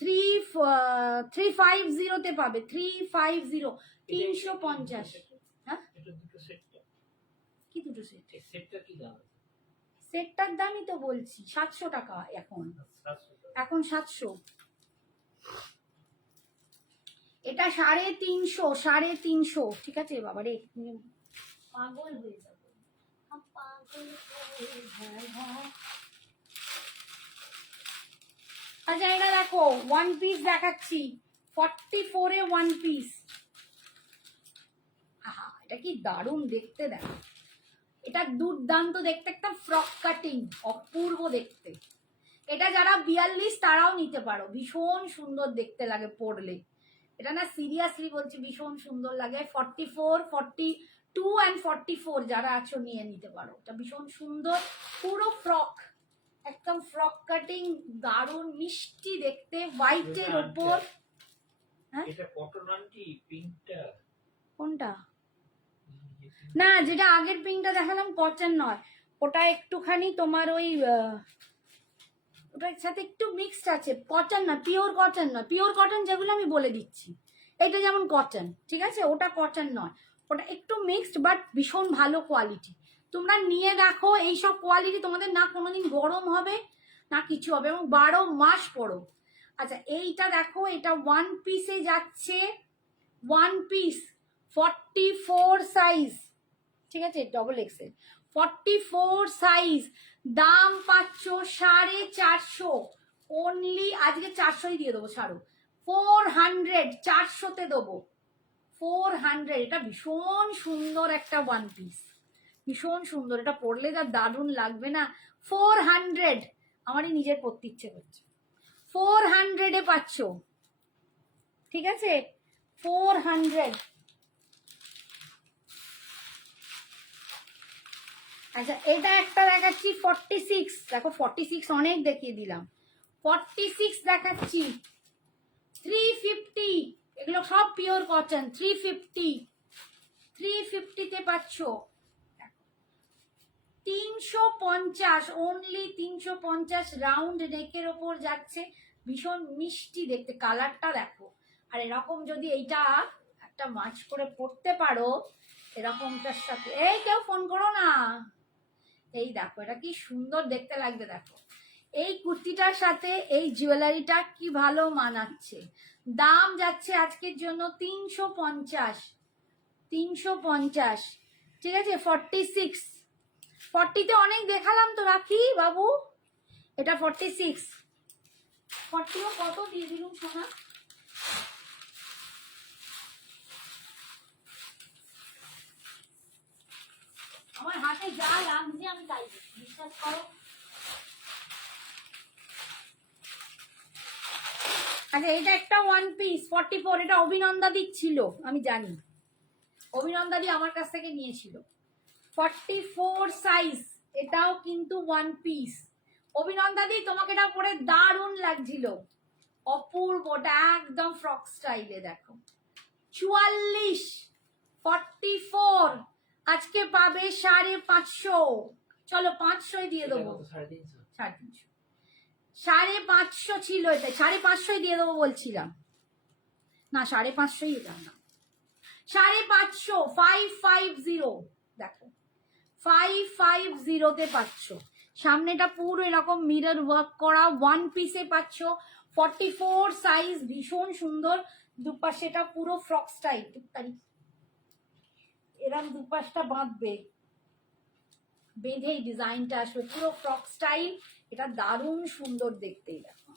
350-তে পাবে, 350, 350। হ্যাঁ, এটা দুটো সেট, কি দুটো সেট? সেটটা কি দাম? সেটটার দামই তো বলছি, 700 টাকা এখন, 700 এখন 700। এটা 350, ঠিক আছে। বাবারে পাগল হয়ে যাবো, পাগল হয়ে যায়। আচ্ছা, এটা দেখো ওয়ান পিস দেখাচ্ছি, 44-এ ওয়ান পিস। আহা, এটা কি দারুণ দেখতে, দেখো। এটা দুর্দান্ত দেখতে, একটা ফ্রক কাটিং, অপূর্ব দেখতে। এটা যারা 42 তারাও নিতে পারো, ভীষণ সুন্দর দেখতে লাগে পরলে। এটা না সিরিয়াসলি বলছি, ভীষণ সুন্দর লাগে। 44, 42 অ্যান্ড 44 যারা আছো নিয়ে নিতে পারো। এটা ভীষণ সুন্দর, পুরো ফ্রক, একদম ফ্রক কাটিং, দারুণ মিষ্টি দেখতে, হোয়াইটের ওপর। হ্যাঁ, এটা কটন আন্টি পিঙ্কটা কোনটা? না, যেটা আগের পিঙ্কটা দেখালাম কটন নয়, ওটা একটুখানি তোমার ওই ওটার সাথে একটু মিক্সড আছে, কটন না, পিওর কটন নয়। পিওর কটন যেগুলো আমি বলে দিচ্ছি, এটা যেমন কটন, ঠিক আছে, ওটা কটন নয়, ওটা একটু মিক্সড, বাট ভীষণ ভালো কোয়ালিটি। তোমরা নিয়ে দেখো, এইসব কোয়ালিটি তোমাদের না কোনোদিন গরম হবে না কিছু হবে, এবং 12 মাস পরো। আচ্ছা, এইটা দেখো, এটা ওয়ান পিসে যাচ্ছে, ওয়ান পিস 44 সাইজ, ঠিক আছে, ডবল এক্সেল 44 সাইজ। দাম পাচ্ছ 450, অনলি আজকে 400-ই দিয়ে দেবো, ছাড়ো। 400, 400-তে দেবো, 400। এটা ভীষণ সুন্দর একটা ওয়ান পিস, ভীষণ সুন্দর। এটা পরলে যা দারুণ লাগবে না। 400, আমারই নিজের পরতে ইচ্ছে করছে। 400-এ পাচ্ছ, ঠিক আছে, 400। আচ্ছা, এটা একটা দেখাচ্ছি 46, দেখো 46 অনেক দেখিয়ে দিলাম। 46 দেখাচ্ছি 350, এগুলো সব পিওর কটন। 350-তে পাচ্ছ। 350, অনলি 350, রাউন্ড নেকের ওপর যাচ্ছে, ভীষণ মিষ্টি দেখতে, কালারটা দেখো। আর এরকম যদি এইটা একটা মাছ করে পড়তে পারো এরকমটার সাথে। এই কেউ ফোন করো না। এই দেখো এটা কি সুন্দর দেখতে লাগবে, দেখো এই কুর্তিটার সাথে এই জুয়েলারিটা কি ভালো মানাচ্ছে। দাম যাচ্ছে আজকের জন্য 350, 350, ঠিক আছে। 46, 40-তে অনেক দেখালাম তো রাখি বাবু, এটা 46, 40ও কত দিয়ে দিলুম সোনা। আমার হাতে যা লাগছে আমি তাই বিশ্বাস করো। আচ্ছা এটা একটা ওয়ান পিস 44, এটা অভিনন্দাদি ছিল, আমি জানি অভিনন্দাদি আমার কাছ থেকে নিয়েছিল। 44 সাইজ, এটাও কিন্তু ওয়ান পিস। অভিনন্দাদি তোমাকে এটা পরে দারুণ লাগছিল, অপূর্ব, ওটা একদম ফ্রক স্টাইলে। দেখো 44, 44 আজকে পাবে 550। চলো 500 দিয়ে দেবো, 350, 550 ছিল এটা, 550 দিয়ে দেবো বলছিলাম না, 550 এটা না, 550, 550। দেখো 550-তে পাচ্ছ। সামনেটা পুরো এরকম মিরর ওয়ার্ক করা, ওয়ান পিসে পাচ্ছ। 44 সাইজ, ভীষণ সুন্দর। দুপাশেটা পুরো ফ্রক স্টাইল, এরকম দুপাশটা বাঁধবে, বেঁধেই ডিজাইনটা আসবে পুরো ফ্রক স্টাইল। এটা দারুণ সুন্দর দেখতে, দেখো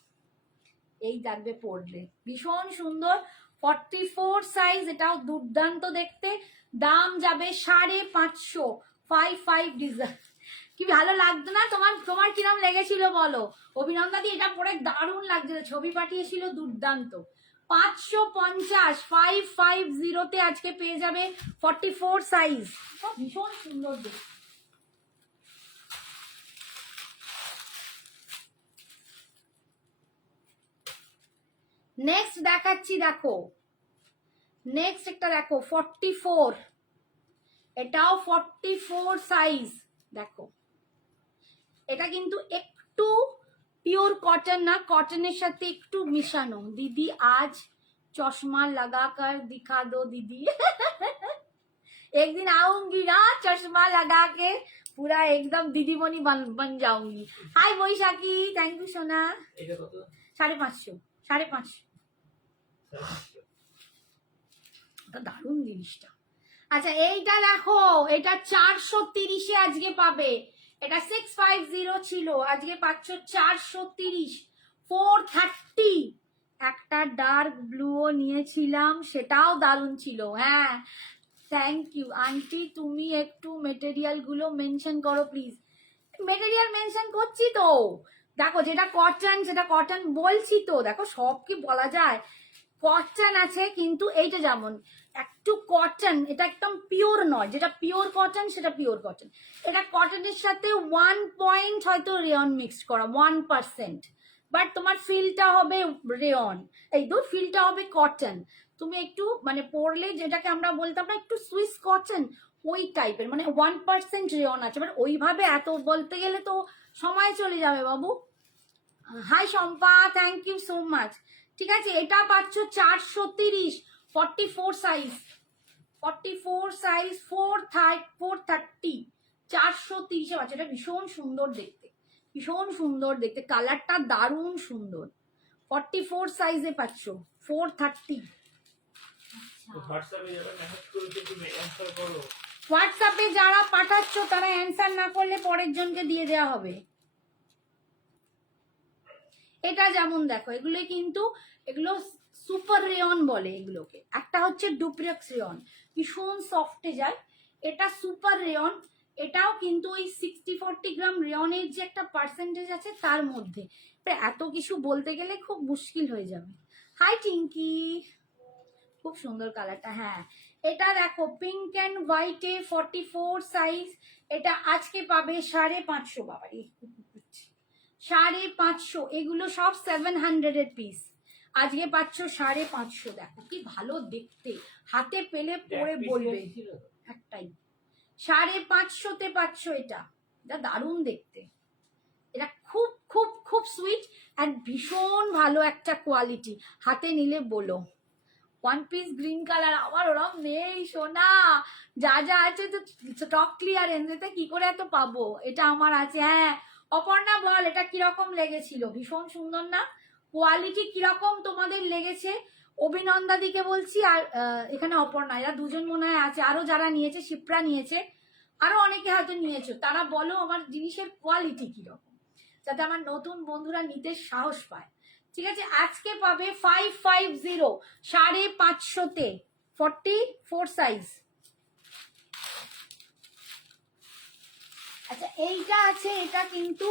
এই দেখবে পরলে ভীষণ সুন্দর। 44 সাইজ, এটাও দুর্দান্ত দেখতে। দাম যাবে 550, 55 ডিজাইন। কি ভালো লাগতো না তোমার? তোমার কিরম লেগেছিল বলো অভিনন্দাদি? এটা পরে দারুণ লাগছিল, ছবি পাঠিয়েছিল, দুর্দান্ত। 550, 550-তে আজকে পেয়ে যাবে 44 সাইজ, ভীষণ সুন্দর দেখতে। নেক্সট দেখাচ্ছি, দেখো নেক্সট একটা দেখো 44, এটাও 44 সাইজ। দেখো এটা কিন্তু একটু পিওর কটন না, কটনের সাথে একটু মিশানো। দিদি আজ चश्मा लगाकर दिखा दो दीदी। एक दिन आऊंगी ना चश्मा लगा के पूरा एकदम दीदी बनी बन जाऊंगी। हाय বৈশাখী, थैंक यू সোনা। 550, 550 দারুণ জিনিসটা। আচ্ছা এইটা দেখো, এটা 430-এ আজকে পাবে। এটা 650 ছিল, আজকে পাচ্ছ 430, 430। একটা ডার্ক ব্লুও নিয়েছিলাম, সেটাও দারুণ ছিল। হ্যাঁ থ্যাংক ইউ আন্টি, তুমি একটু মেটেরিয়াল গুলো মেনশন করো প্লিজ। মেটেরিয়াল মেনশন করছি তো, দেখো যেটা কটন সেটা কটন বলছি তো। দেখো সব কি বলা যায়, কটন আছে কিন্তু এইটা যেমন একটু কটন, এটা একদম পিওর নয়। যেটা পিওর কটন সেটা পিওর কটন, এটা কটনের সাথে 1 পয়েন্ট হয়তো রেয়ন মিক্সড করা, 1%, বাট তোমার ফিলটা হবে রেয়ন, এই তো ফিলটা হবে কটন। তুমি একটু মানে পরলে যেটাকে আমরা বলতাম না একটু সুইস কটন, ওই টাইপের, মানে 1% রেয়ন আছে। বাট ওইভাবে এত বলতে গেলে তো সময় চলে যাবে বাবু। Hi Shampa, thank you so much. ঠিক আছে, এটা পাচ্ছ 430, 44 সাইজ, 44 সাইজ, 430, 430-এ পাচ্ছ। এটা ভীষণ সুন্দর দেখতে, ভীষণ সুন্দর দেখতে, কালারটা দারুণ সুন্দর। 44 সাইজে পাচ্ছ, 430। হোয়াটসঅ্যাপে যারা পাঠাচ্ছ তারা অ্যান্সার না করলে পরের জনকে দিয়ে দেওয়া হবে। এটা যেমন দেখো এগুলো কিন্তু, এগুলো সুপার রেয়ন বলে এগুলোকে। একটা হচ্ছে ডুপ্লেক্স রেয়ন, ভীষণ সফটে যায়, এটা সুপার রেয়ন। এটাও কিন্তু ওই 60-40 গ্রাম রেয়নের যে একটা পার্সেন্টেজ আছে তার মধ্যে। এত কিছু বলতে গেলে খুব মুশকিল হয়ে যাবে। হাই টিঙ্কি, খুব সুন্দর কালারটা। হ্যাঁ এটা দেখো পিঙ্ক অ্যান্ড হোয়াইটে 44 সাইজ, এটা আজকে পাবে 550। বাবারি 550, এগুলো সব 700-এর পিস, আজকে পাচ্ছ 550। দেখো কি ভালো দেখতে, হাতে পেলে পরে বলবে। একটাই 550-তে পাচ্ছ, এটা দারুণ দেখতে। এটা খুব খুব খুব সুইট অ্যান্ড ভীষণ ভালো একটা কোয়ালিটি, হাতে নিলে বলো ওয়ান পিস গ্রিন কালার, আমার ওরম নেই সোনা, যা যা আছে তো স্টক ক্লিয়ারেন্স, এতে কি করে এত পাবো, এটা আমার আছে। হ্যাঁ অপর্ণা বল এটা কিরকম লেগেছিল, ভীষণ সুন্দর না, কোয়ালিটি কিরকম তোমাদের লেগেছে? অভিনন্দাদিকে বলছি, আর এখানে অপর্ণা, এরা দুজন মনে হয় আছে, আরো যারা নিয়েছে, শিপ্রা নিয়েছে, আরো অনেকে হয়তো নিয়েছো, তারা বলো আমার জিনিসের কোয়ালিটি কিরকম, যাতে আমার নতুন বন্ধুরা নিতে সাহস পায়। ঠিক আছে, আজকে পাবে 550 550-তে 44 সাইজ। আচ্ছা এইটা আছে, এটা কিন্তু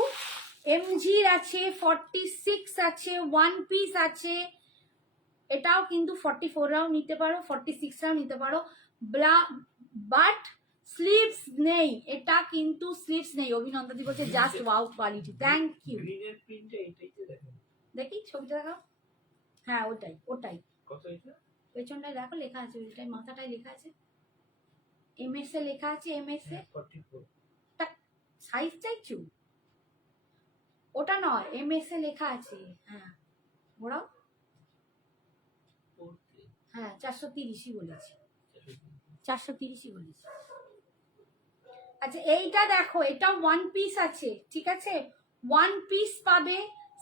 এমজির আছে, 46 আছে, ওয়ান পিস আছে, এটাও কিন্তু 44রাও নিতে পারো, 46রাও নিতে পারো, বাট স্লিভস নেই, এটা কিন্তু স্লিভস নেই। অভিনন্দন বলছে just wow quality, thank you. গ্রিনের প্রিন্টটা এইটাই তো দেখেন, দেখি ছবিটা দেখাও, হ্যাঁ ওটাই ওটাই, কত এটা? পেছনটায় দেখো লেখা আছে, ওইটাই মাথাটায় লেখা আছে, এমএস এ লেখা আছে, এমএস এ 44 সাইজ চাইছো, ওটা নয়, এমএস এ লেখা আছে, হ্যাঁ ওরাও, হ্যাঁ 430ই বলেছি, 430ই বলেছি। আচ্ছা এইটা দেখো, এটা ওয়ান পিস আছে, ঠিক আছে, ওয়ান পিস পাবে,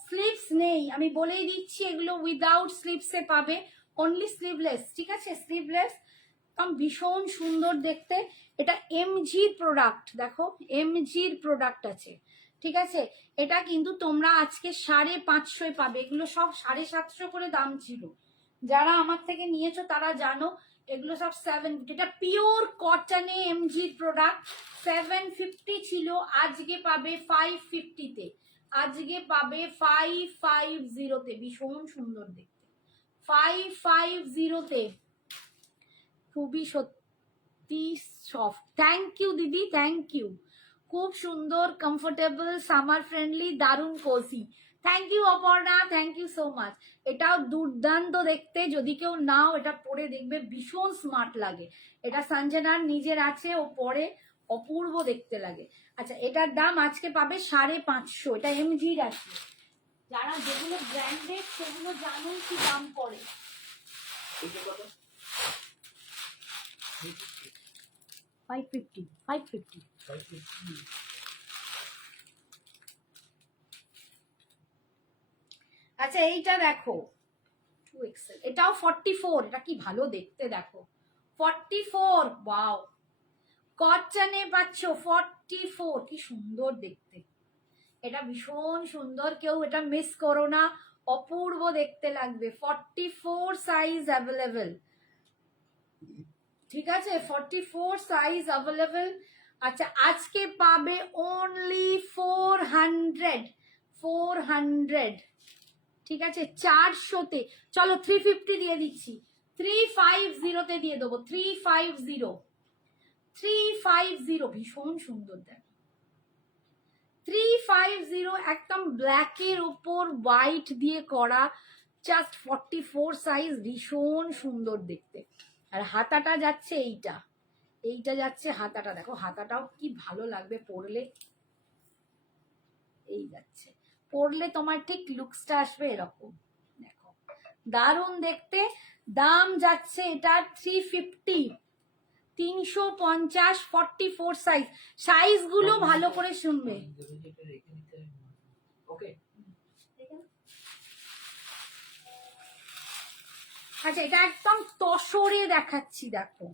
স্লিভস নেই, আমি বলেই দিচ্ছি, এগুলো উইদাউট স্লিভসে পাবে, অনলি স্লিভলেস, ঠিক আছে, স্লিভলেস, কারণ ভীষণ সুন্দর দেখতে, এটা এমজির প্রোডাক্ট, দেখো এমজির প্রোডাক্ট আছে, ঠিক আছে, এটা কিন্তু তোমরা আজকে 550 পাবে, এগুলো সব 750 করে দাম ছিল, যারা আমার থেকে নিয়েছো তারা জানো, এগুলো সব 750, এটা পিওর কটনে এমজির প্রোডাক্ট, 750 ছিল, আজকে পাবে 550-তে, আজকে পাবে 550-তে, ভীষণ সুন্দর দেখতে, 550-তে, খুবই সত্যি সফট, থ্যাংক ইউ দিদি, থ্যাংক ইউ, খুব সুন্দর, কমফোর্টেবল, সামার ফ্রেন্ডলি, দারুণ cosy, thank you Aparna, thank you so much. এটাও দুর্দান্ত দেখতে, যদি কেউ নাও এটা পরে দেখবে ভীষণ স্মার্ট লাগে, এটা সঞ্জনার নিজের আছে, ও পরে অপূর্ব দেখতে লাগে। আচ্ছা এটার দাম আজকে পাবে 550, এটা এমজির আছে, যারা যেগুলো ব্র্যান্ডেড সেগুলো জানোই কি দাম পড়ে। এটা কত? 550 550। 550 আচ্ছা এইটা দেখো 2XL, এটাও 44, এটা কি ভালো দেখতে দেখো, 44, ওয়াও, কটনে পাচ্ছ 44, কি সুন্দর দেখতে, এটা ভীষণ সুন্দর, কেউ এটা মিস করো না, অপূর্ব দেখতে লাগবে, 44 সাইজ অ্যাভেলেবেল, ঠিক আছে, 44 সাইজ অ্যাভেলেবেল। আচ্ছা আজকে পাবে অনলি 400, ঠিক আছে, 400-তে, চলো 350 দিয়ে দিচ্ছি, 350-তে দিয়ে দেবো, 350, ভীষণ সুন্দর দেখো, 350, একদম ব্ল্যাকের ওপর হোয়াইট দিয়ে করা, জাস্ট 44 সাইজ, ভীষণ সুন্দর দেখতে। আর হাতাটা যাচ্ছে এইটা যাচ্ছে হাতাটা, দেখো হাতাটাও কি ভালো লাগবে পরলে, এই যাচ্ছে, পরলে তোমার ঠিক লুকসটা আসবে এরকম, দেখো দারুণ দেখতে, দাম যাচ্ছে এটা 350, 350, 44 সাইজ, সাইজগুলো ভালো করে শুনবে। ওকে, আচ্ছা এটা একদম তসরে দেখাচ্ছি, দেখো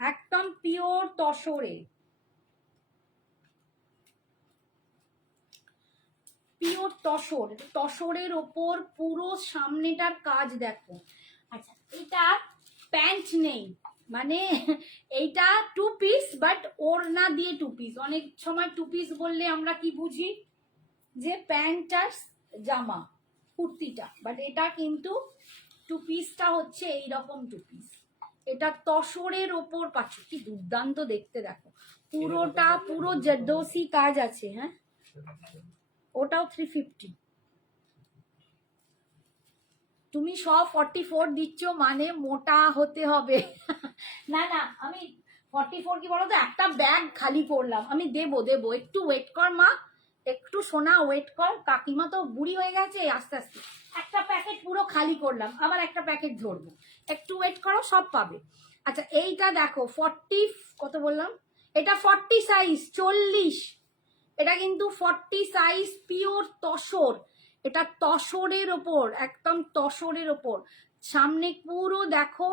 একদম পিওর তসরে, পিওর তসর, তসরের ওপর পুরো সামনেটার কাজ দেখো। আচ্ছা এটা প্যান্ট নেই, মানে এইটা 2 পিস, বাট ওড়না দিয়ে 2 পিস, অনেক সময় 2 পিস বললে আমরা কি বুঝি যে প্যান্ট আর জামা, কুর্তিটা, বাট এটা কিন্তু 2 পিসটা হচ্ছে এইরকম 2 পিস, এটা তসরের ওপর পাচ্ছ, কি দুর্দান্ত দেখতে দেখো, পুরোটা পুরো জর্দোসি কাজ আছে, হ্যাঁ ওটাও 350, তুমি সব 44 দিচ্ছ মানে মোটা হতে হবে না না, আমি 44 কি বলতো, একটা ব্যাগ খালি করলাম, আমি দেবো একটু ওয়েট কর মা, একটু সোনা ওয়েট কর, কাকিমা তো বুড়ি হয়ে গেছে, আস্তে আস্তে একটা প্যাকেট পুরো খালি করলাম, আবার একটা প্যাকেট ধরবো, একটু ওয়েট করো, সব পাবে। আচ্ছা এইটা দেখো 40, কত বললাম, এটা 40 সাইজ 40, এটা কিন্তু 40 সাইজ, পিওর তসর, এটা তসরের ওপর, একদম তসরের ওপর, সামনে পুরো দেখো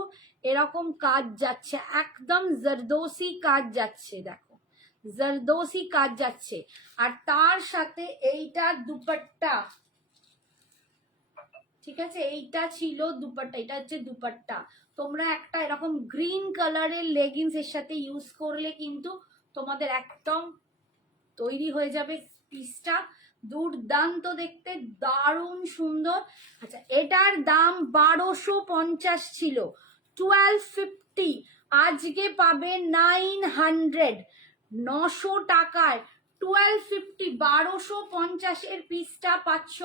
এরকম কাজ যাচ্ছে, একদম জরদোসি কাজ যাচ্ছে, দেখো জরদোসি কাজ যাচ্ছে। আর তার সাথে এইটা দুপাট্টা, ঠিক আছে, এইটা ছিল দুপাট্টা, এটা হচ্ছে দুপাট্টা। তোমরা একটা এরকম গ্রিন কালারের লেগিংস এর সাথে ইউজ করলে কিন্তু তোমাদের একদম তৈরি হয়ে যাবে পিসটা, দুর্দান্ত দেখতে, দারুণ সুন্দর। আচ্ছা এটার দাম 1250 ছিল, 1250, আজকে পাবে 900, 900 টাকায় 1250, 1250 এর পিসটা পাচ্ছ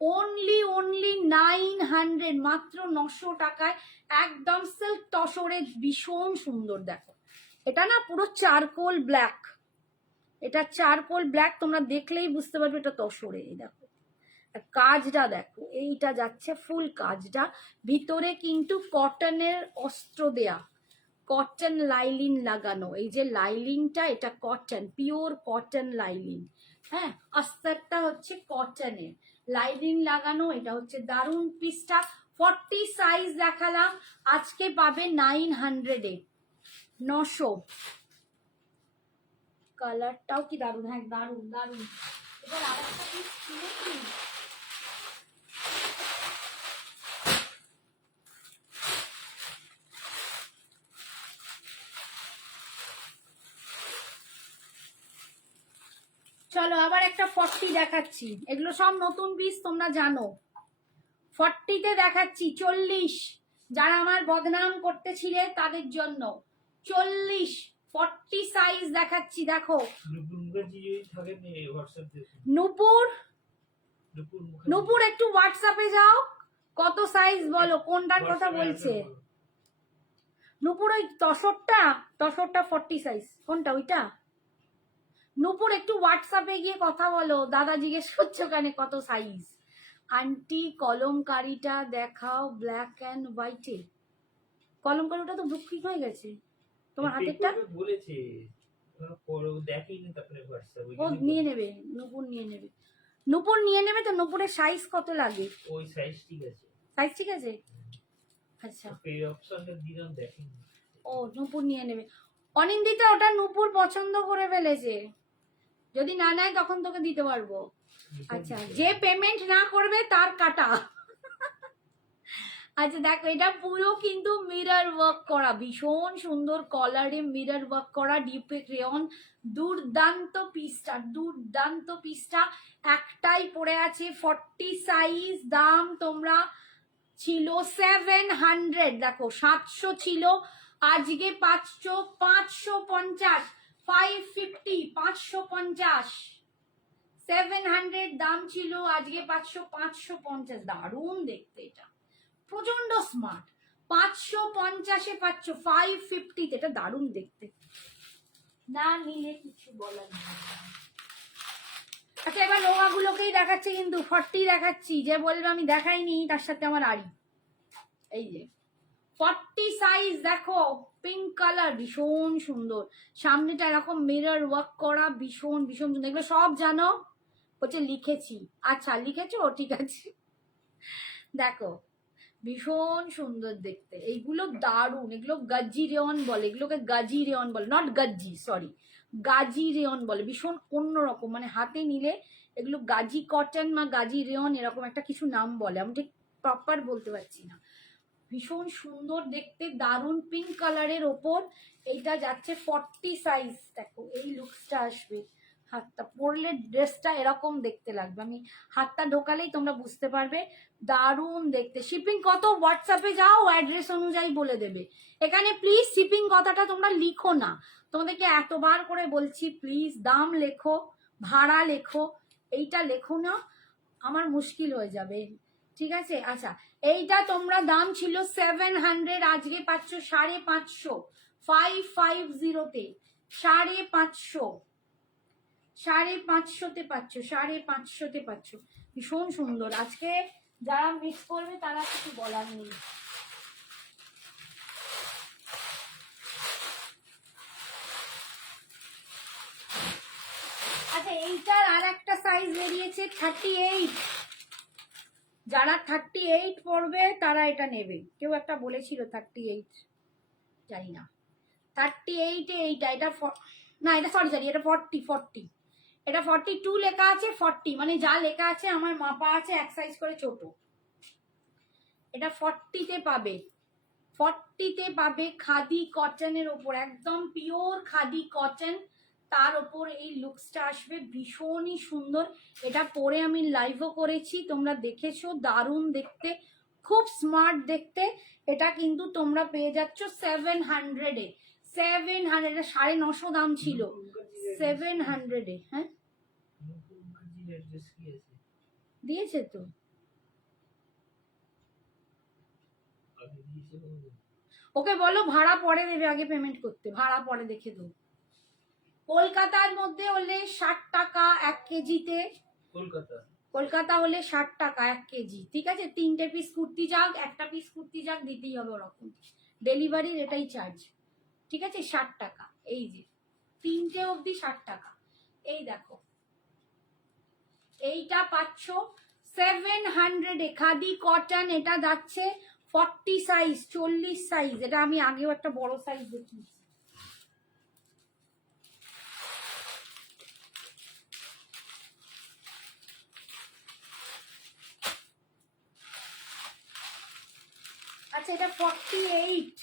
অনলি 900, মাত্র 900 টাকায়, একদম সিল্ক তসরে, ভীষণ সুন্দর। দেখো এটা না পুরো চারকোল ব্ল্যাক, এটা চারকোল ব্ল্যাক, তোমরা দেখলেই বুঝতে পারবে এটা তসরে। এই দেখো কাজটা দেখো, এইটা যাচ্ছে ফুল কাজটা, ভিতরে কিন্তু কটনের অস্ত্র দেয়া, কটন লাইলিন লাগানো, এই যে লাইলিনটা এটা কটন, পিওর কটন লাইলিন, হ্যাঁ আস্তরটা হচ্ছে কটনের লাইলিন লাগানো। এটা হচ্ছে দারুণ পিসটা, 40 সাইজ দেখালাম, আজকে পাবে 900-এ, 900। কালারটাও কি দারুণ, হ্যাঁ দারুণ দারুণ। এবার আরেকটা পিস কিনেছি, চলো আবার একটা 40 দেখাচ্ছি, এগুলো সব নতুন পিস তোমরা জানো। 40-তে দেখাচ্ছি 40, যারা আমার বদনাম করতেছিলে তাদের জন্য 40, 40 সাইজ দেখাচ্ছি। দেখো নূপুর, নূপুর একটু হোয়াটসঅ্যাপে যাও, কত সাইজ বলো, কোনটার কথা বলছে নূপুর? ওই তসরটা, তসরটা 40 সাইজ, কোনটা ওইটা? নূপুর একটু হোয়াটসঅ্যাপে গিয়ে কথা বলো, দাদা জিজ্ঞেস করছো কেন কত সাইজ। আন্টি কলমকারিটা দেখাও ব্ল্যাক অ্যান্ড হোয়াইটে, কলমকারিটা তো বুকিং হয়ে গেছে, তোমার হাতেরটা বলেছে দেখিনি, তারপরে হোয়াটসঅ্যাপে ও নিয়ে নেবে, নূপুর নিয়ে নেবে, নূপুর নিয়ে নেবে। তো নূপুরের সাইজ কত লাগে? ওই সাইজ ঠিক আছে, সাইজ ঠিক আছে, আচ্ছা পে অপশনটা দিলাম, দেখিনি। ও নূপুর নিয়ে নেবে। অনিন্দিতা ওটা নূপুর পছন্দ করে ফেলেছে, যদি না নেয় তখন তোকে দিতে পারবো। আচ্ছা যে পেমেন্ট না করবে তার কাটা। আচ্ছা দেখো এটা পুরো কিন্তু মিরর ওয়ার্ক করা, ভীষণ সুন্দর কলারে মিরর ওয়ার্ক করা, ডিপে ক্রেয়ন, দুর্দান্ত পিসটা, দুর্দান্ত পিসটা, একটাই পড়ে আছে 40 সাইজ, দাম তোমরা ছিল 700, দেখো 700 ছিল, আজকে 550, 550, 550, 700 দাম ছিল, আজকে 550, দারুণ দেখতে, এটা প্রচন্ড স্মার্ট, 550-এ পাচ্ছ, 550-তে, এটা দারুণ দেখতে, না নিলে কিছু বলার নেই। আচ্ছা এবার লোহাগুলোকেই দেখাচ্ছি, কিন্তু 40 দেখাচ্ছি, যে বলবে আমি দেখাইনি তার সাথে আমার আড়ি। এই যে 40 সাইজ দেখো, পিঙ্ক কালার, ভীষণ সুন্দর, সামনেটা এরকম মিরর ওয়ার্ক করা, ভীষণ ভীষণ সুন্দর। এগুলো সব জানো হচ্ছে লিখেছি, আচ্ছা লিখেছো, ঠিক আছে। দেখো ভীষণ সুন্দর দেখতে, এইগুলো দারুণ, এগুলো গাজি রেয়ন বলে, এগুলোকে গাজি রেয়ন বলে, not Gazi, sorry Gazi rayon বলে, ভীষণ অন্যরকম, মানে হাতে নিলে এগুলো গাজি কটন বা গাজি রেয়ন এরকম একটা কিছু নাম বলে, আমি ঠিক প্রপার বলতে পারছি না। ভীষণ সুন্দর দেখতে, দারুণ পিঙ্ক কালারের ওপর, এইটা যাচ্ছে 40 সাইজ। দেখো এই লুকসটা আসবে, হাতটা পরলে ড্রেসটা এরকম দেখতে লাগবে, আমি হাতটা ঢোকালেই তোমরা বুঝতে পারবে, দারুণ দেখতে। শিপিং কত হোয়াটসঅ্যাপে যাও, অ্যাড্রেস অনুযায়ী বলে দেবে। এখানে প্লিজ শিপিং কথাটা তোমরা লিখো না, তোমাদেরকে এতবার করে বলছি, প্লিজ দাম লেখো, ভাড়া লেখো, এইটা লেখো না, আমার মুশকিল হয়ে যাবে, ঠিক আছে। আচ্ছা এইটা তোমরা দাম ছিল 700, আজকে পাচ্ছ 550, 550-তে 550, 550 পাচ্ছ, 550 পাচ্ছ। ভীষণ সুন্দর। আজকে যারা মিস করবে তারা কিছু বলার নেই। আচ্ছা, এইটার আর একটা সাইজ বেরিয়েছে 38। যারা 38 পড়বে তারা এটা নেবে। কেউ একটা বলেছিল 38, জানি না 38 এ এইটা, এটা না, এটা সরি এটা 40। এটা 42 লেখা আছে, 40 মানে যা লেখা আছে আমার মাপা আছে এক সাইজ করে ছোট। এটা 40-তে পাবে, 40-তে পাবে খাদি কটনের ওপর, একদম পিওর খাদি কটন, তার ওপর এই লুকসটা আসবে, ভীষণই সুন্দর। এটা পরে আমি লাইভও করেছি, তোমরা দেখেছো, দারুণ দেখতে, খুব স্মার্ট দেখতে। এটা কিন্তু তোমরা পেয়ে যাচ্ছ 700-এ। 700, এটা 950 দাম ছিল, 700-এ। হ্যাঁ দিয়েছে তো, ওকে বলো ভাড়া পরে দেবে, আগে পেমেন্ট করতে, ভাড়া পরে দেখে দেবো। কলকাতার মধ্যে হলে 60 টাকা 1 কেজিতে, কলকাতা হলে 60 টাকা 1 কেজি, ঠিক আছে। 3টে পিস কুর্তি যাক, 1টা পিস কুর্তি যাক দিতেই হবে ওরকম, ডেলিভারির এটাই চার্জ, ঠিক আছে। 60 টাকা, এই যে 3টে অবধি 60 টাকা। এই দেখো এইটা পাচ্ছ 700-এ খাদি কটন। এটা যাচ্ছে 40 সাইজ, 40 সাইজ। এটা আমি আগেও একটা বড় সাইজ দেখিয়েছি। আচ্ছা, এটা 48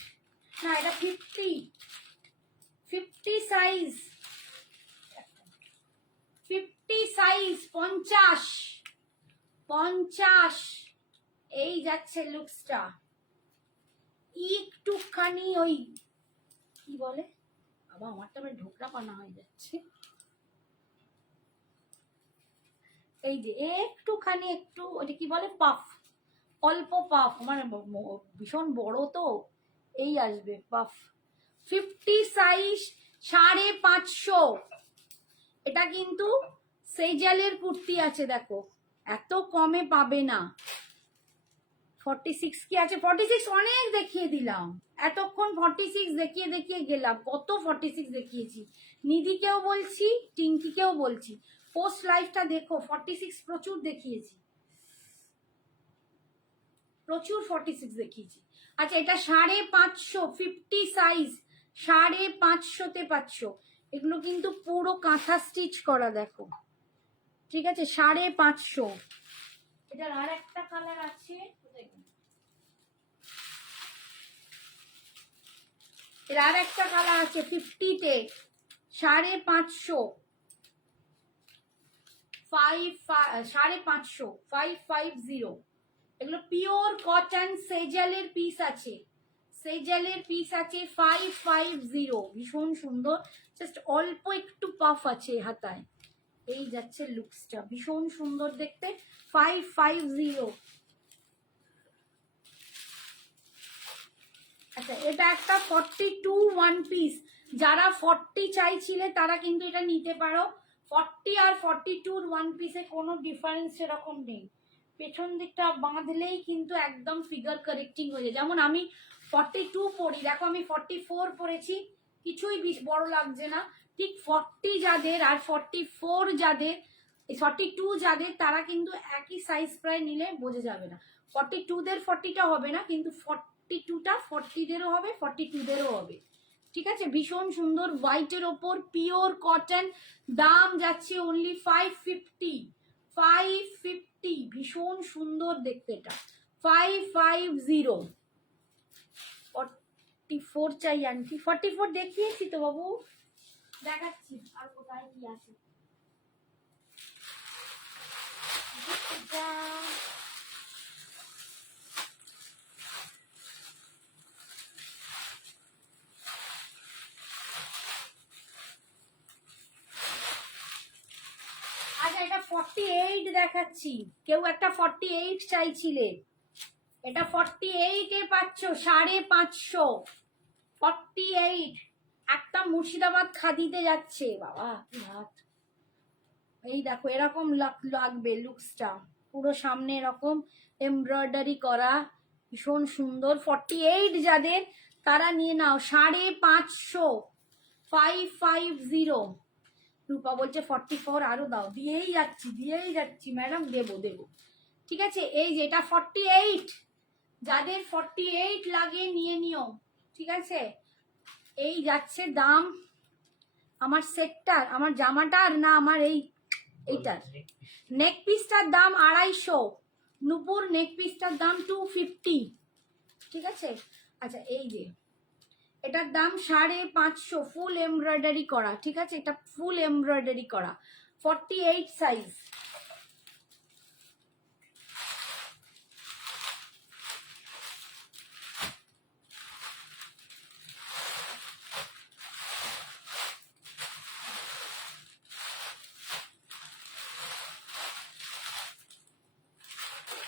না, এটা 50 সাইজ, 50 সাইজ 50। এই যাচ্ছে লুকসটা, একটুখানি ওই কি বলে, আবার আমারটা বেশ ঢোকরা পানা হয়ে যাচ্ছে। এই যে একটুখানি, একটু ওটা কি বলে, পাফ, অল্প পাফ, মানে ভীষণ বড় তো, এই আসবে পাফ। 50 সাইজ 550। এটা কিন্তু সেজালের কুর্তি আছে, দেখো এত কমে পাবে না। 46 কি আছে, 46 অনেক দেখিয়ে দিলাম এতক্ষণ, 46 দেখিয়ে দেখিয়ে গেলাম, কত 46 দেখিয়েছি। নিধিকেও বলছি, টিঙ্কিকেও বলছি, পোস্ট লাইভটা দেখো, 46 প্রচুর দেখিয়েছি, প্রচুর 46 দেখিয়েছি। আচ্ছা, এটা 550, 50 সাইজ 550-তে পাচ্ছ। এগুলো কিন্তু পুরো কাঁথা স্টিচ করা, দেখো, ঠিক আছে। 550। এটার আর একটা কালার আছে, এর আর একটা কালার আছে 50-তে, 550, 550। এগুলো পিওর কটন সেজালের পিস আছে, সেজালের পিস আছে 550, ভীষণ সুন্দর। জাস্ট অল্প একটু পাফ আছে হাতায়। এই যাচ্ছে লুকসটা, ভীষণ সুন্দর দেখতে, 550। আচ্ছা, এটা একটা 42 ওয়ান পিস। যারা 40 চাইছিলে তারা কিন্তু এটা নিতে পারো। 40 আর 42 ওয়ান পিসে কোনো ডিফারেন্স সেরকম নেই। পেছন দিকটা বাঁধলেই কিন্তু একদম ফিগার কারেক্টিং হয়ে যায়। যেমন আমি 42 পরি, দেখো আমি 44 পরেছি, কিছুই বড় লাগছে না। ঠিক 40 যাদের আর 44 যাদের, 42 যাদের, তারা কিন্তু একই সাইজ প্রায় নিলে বোঝা যাবে না। 42-দের 40টা হবে না, কিন্তু 42টা 40-দেরও হবে, 42-দেরও হবে, ঠিক আছে। ভীষণ সুন্দর, হোয়াইটের ওপর পিওর কটন, দাম যাচ্ছে অনলি 550। ভীষণ সুন্দর দেখতে এটা, 550। 44 চাই আনকি, 44 দেখিয়েছি তো বাবু, দেখাচ্ছি আর কোথায় কি আছে। আচ্ছা, এটা 48 দেখাচ্ছি, কেউ একটা 48 চাইছিলে, এটা 48-এ পাচ্ছ 550। 48 একটা মুর্শিদাবাদ খাদিতে যাচ্ছে, বাবা কি হাত, এই দেখো এরকম লাগবে লুকসটা, পুরো সামনে এরকম এমব্রয়ডারি করা, ভীষণ সুন্দর। 48 যাদের তারা নিয়ে নাও, 550, 550। রূপা বলছে 44 আরো দাও, দিয়েই যাচ্ছি ম্যাডাম, দেবো। ঠিক আছে, এই যে এটা 48, যাদের 48 লাগে নিয়ে নিও। ঠিক আছে, এই যাচ্ছে দাম আমার সেটটার, আমার জামাটার না আমার এইটার নেক পিসটার দাম 250, নুপুর নেক পিসটার দাম 250। ঠিক আছে, আচ্ছা এই যে এটার দাম 550, ফুল এমব্রয়ডারি করা। ঠিক আছে, এটা ফুল এমব্রয়ডারি করা, 48 সাইজ।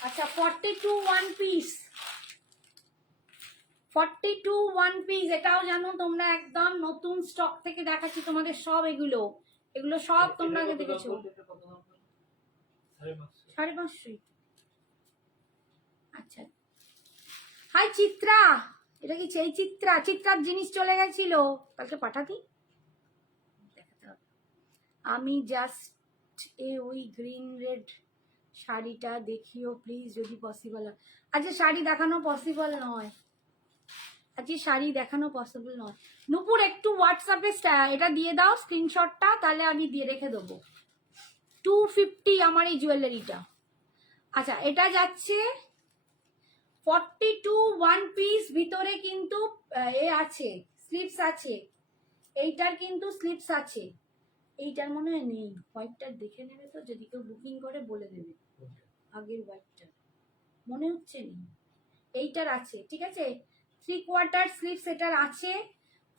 আচ্ছা 42 ওয়ান পিস, 42 ওয়ান পিস, এটাও জানো তোমরা একদম নতুন স্টক থেকে দেখাচ্ছি তোমাদের সব। এগুলো সব তোমরা আগে দেখেছো। 550। আচ্ছা, হাই চিত্রা, এটা কি সেই চিত্রার জিনিস চলে গেছিল, কালকে পাঠাতি, দেখাতে হবে। আমি জাস্ট ওই গ্রিন রেড শাড়িটা দেখিও প্লিজ যদি পসিবল হয়। আচ্ছা শাড়ি দেখানো পসিবল নয়, নুপুর একটু হোয়াটসঅ্যাপে এটা দিয়ে দাও স্ক্রিনশটটা, তাহলে আমি দিয়ে রেখে দেবো। 250 আমার এই জুয়েলারিটা। আচ্ছা এটা যাচ্ছে 42 ওয়ান পিস, ভিতরে কিন্তু আছে স্লিপস আছে, এইটার কিন্তু স্লিপস আছে, এইটার মনে হয় নেই, হোয়াইটটার দেখে নেবে তো, যদি কেউ বুকিং করে বলে দেবে, আগের হোয়াইটটার মনে হচ্ছে নেই, এইটার আছে। ঠিক আছে, 3/4 স্লিভস এটার আছে,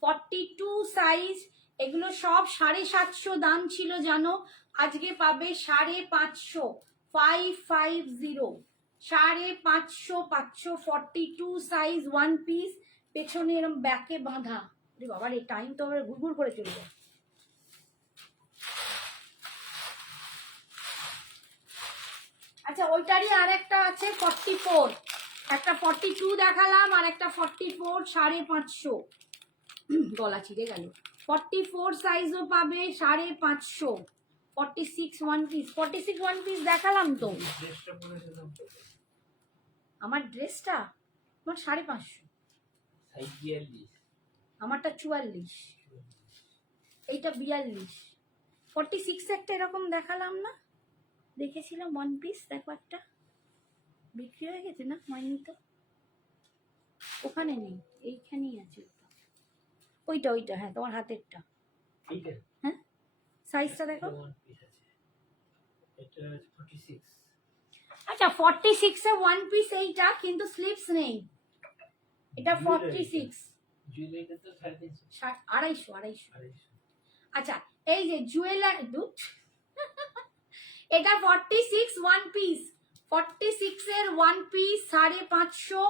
42 সাইজ। এগুলো সব 750 দাম ছিল জানো, আজকে পাবে 550, 550, 550, 42 সাইজ ওয়ান পিস, পেছনে এরকম ব্যাকে বাঁধা। বাবার এই টাইম তো আবার ঘুরঘুর করে চলে যায়। আচ্ছা ওইটারই আর একটা আছে 44, একটা 42 দেখালাম, আর একটা 44 550, গলা ছিঁড়ে গেল। 44 সাইজও পাবে 550, 46 ওয়ান পিস, 46 ওয়ান পিস দেখালাম তো। আমার ড্রেসটা আমার 550, আমারটা 44, এইটা 42, 46 একটা এরকম দেখালাম না, দেখেছিলাম ওয়ান পিস, দেখো একটা বিক্রি হয়ে গেছে না, হয়নি তো, ওখানে নেই, এইখানেই আছে ওইটা হ্যাঁ তোমার হাতেরটা, হ্যাঁ সাইজটা দেখো। আচ্ছা 46 এ ওয়ান পিস এইটা, কিন্তু স্লিপস নেই, এটা 46, 250। আচ্ছা এই যে জুয়েলারি দুধ, এটা 46 ওয়ান পিস, 46 এর ওয়ান পিস 550,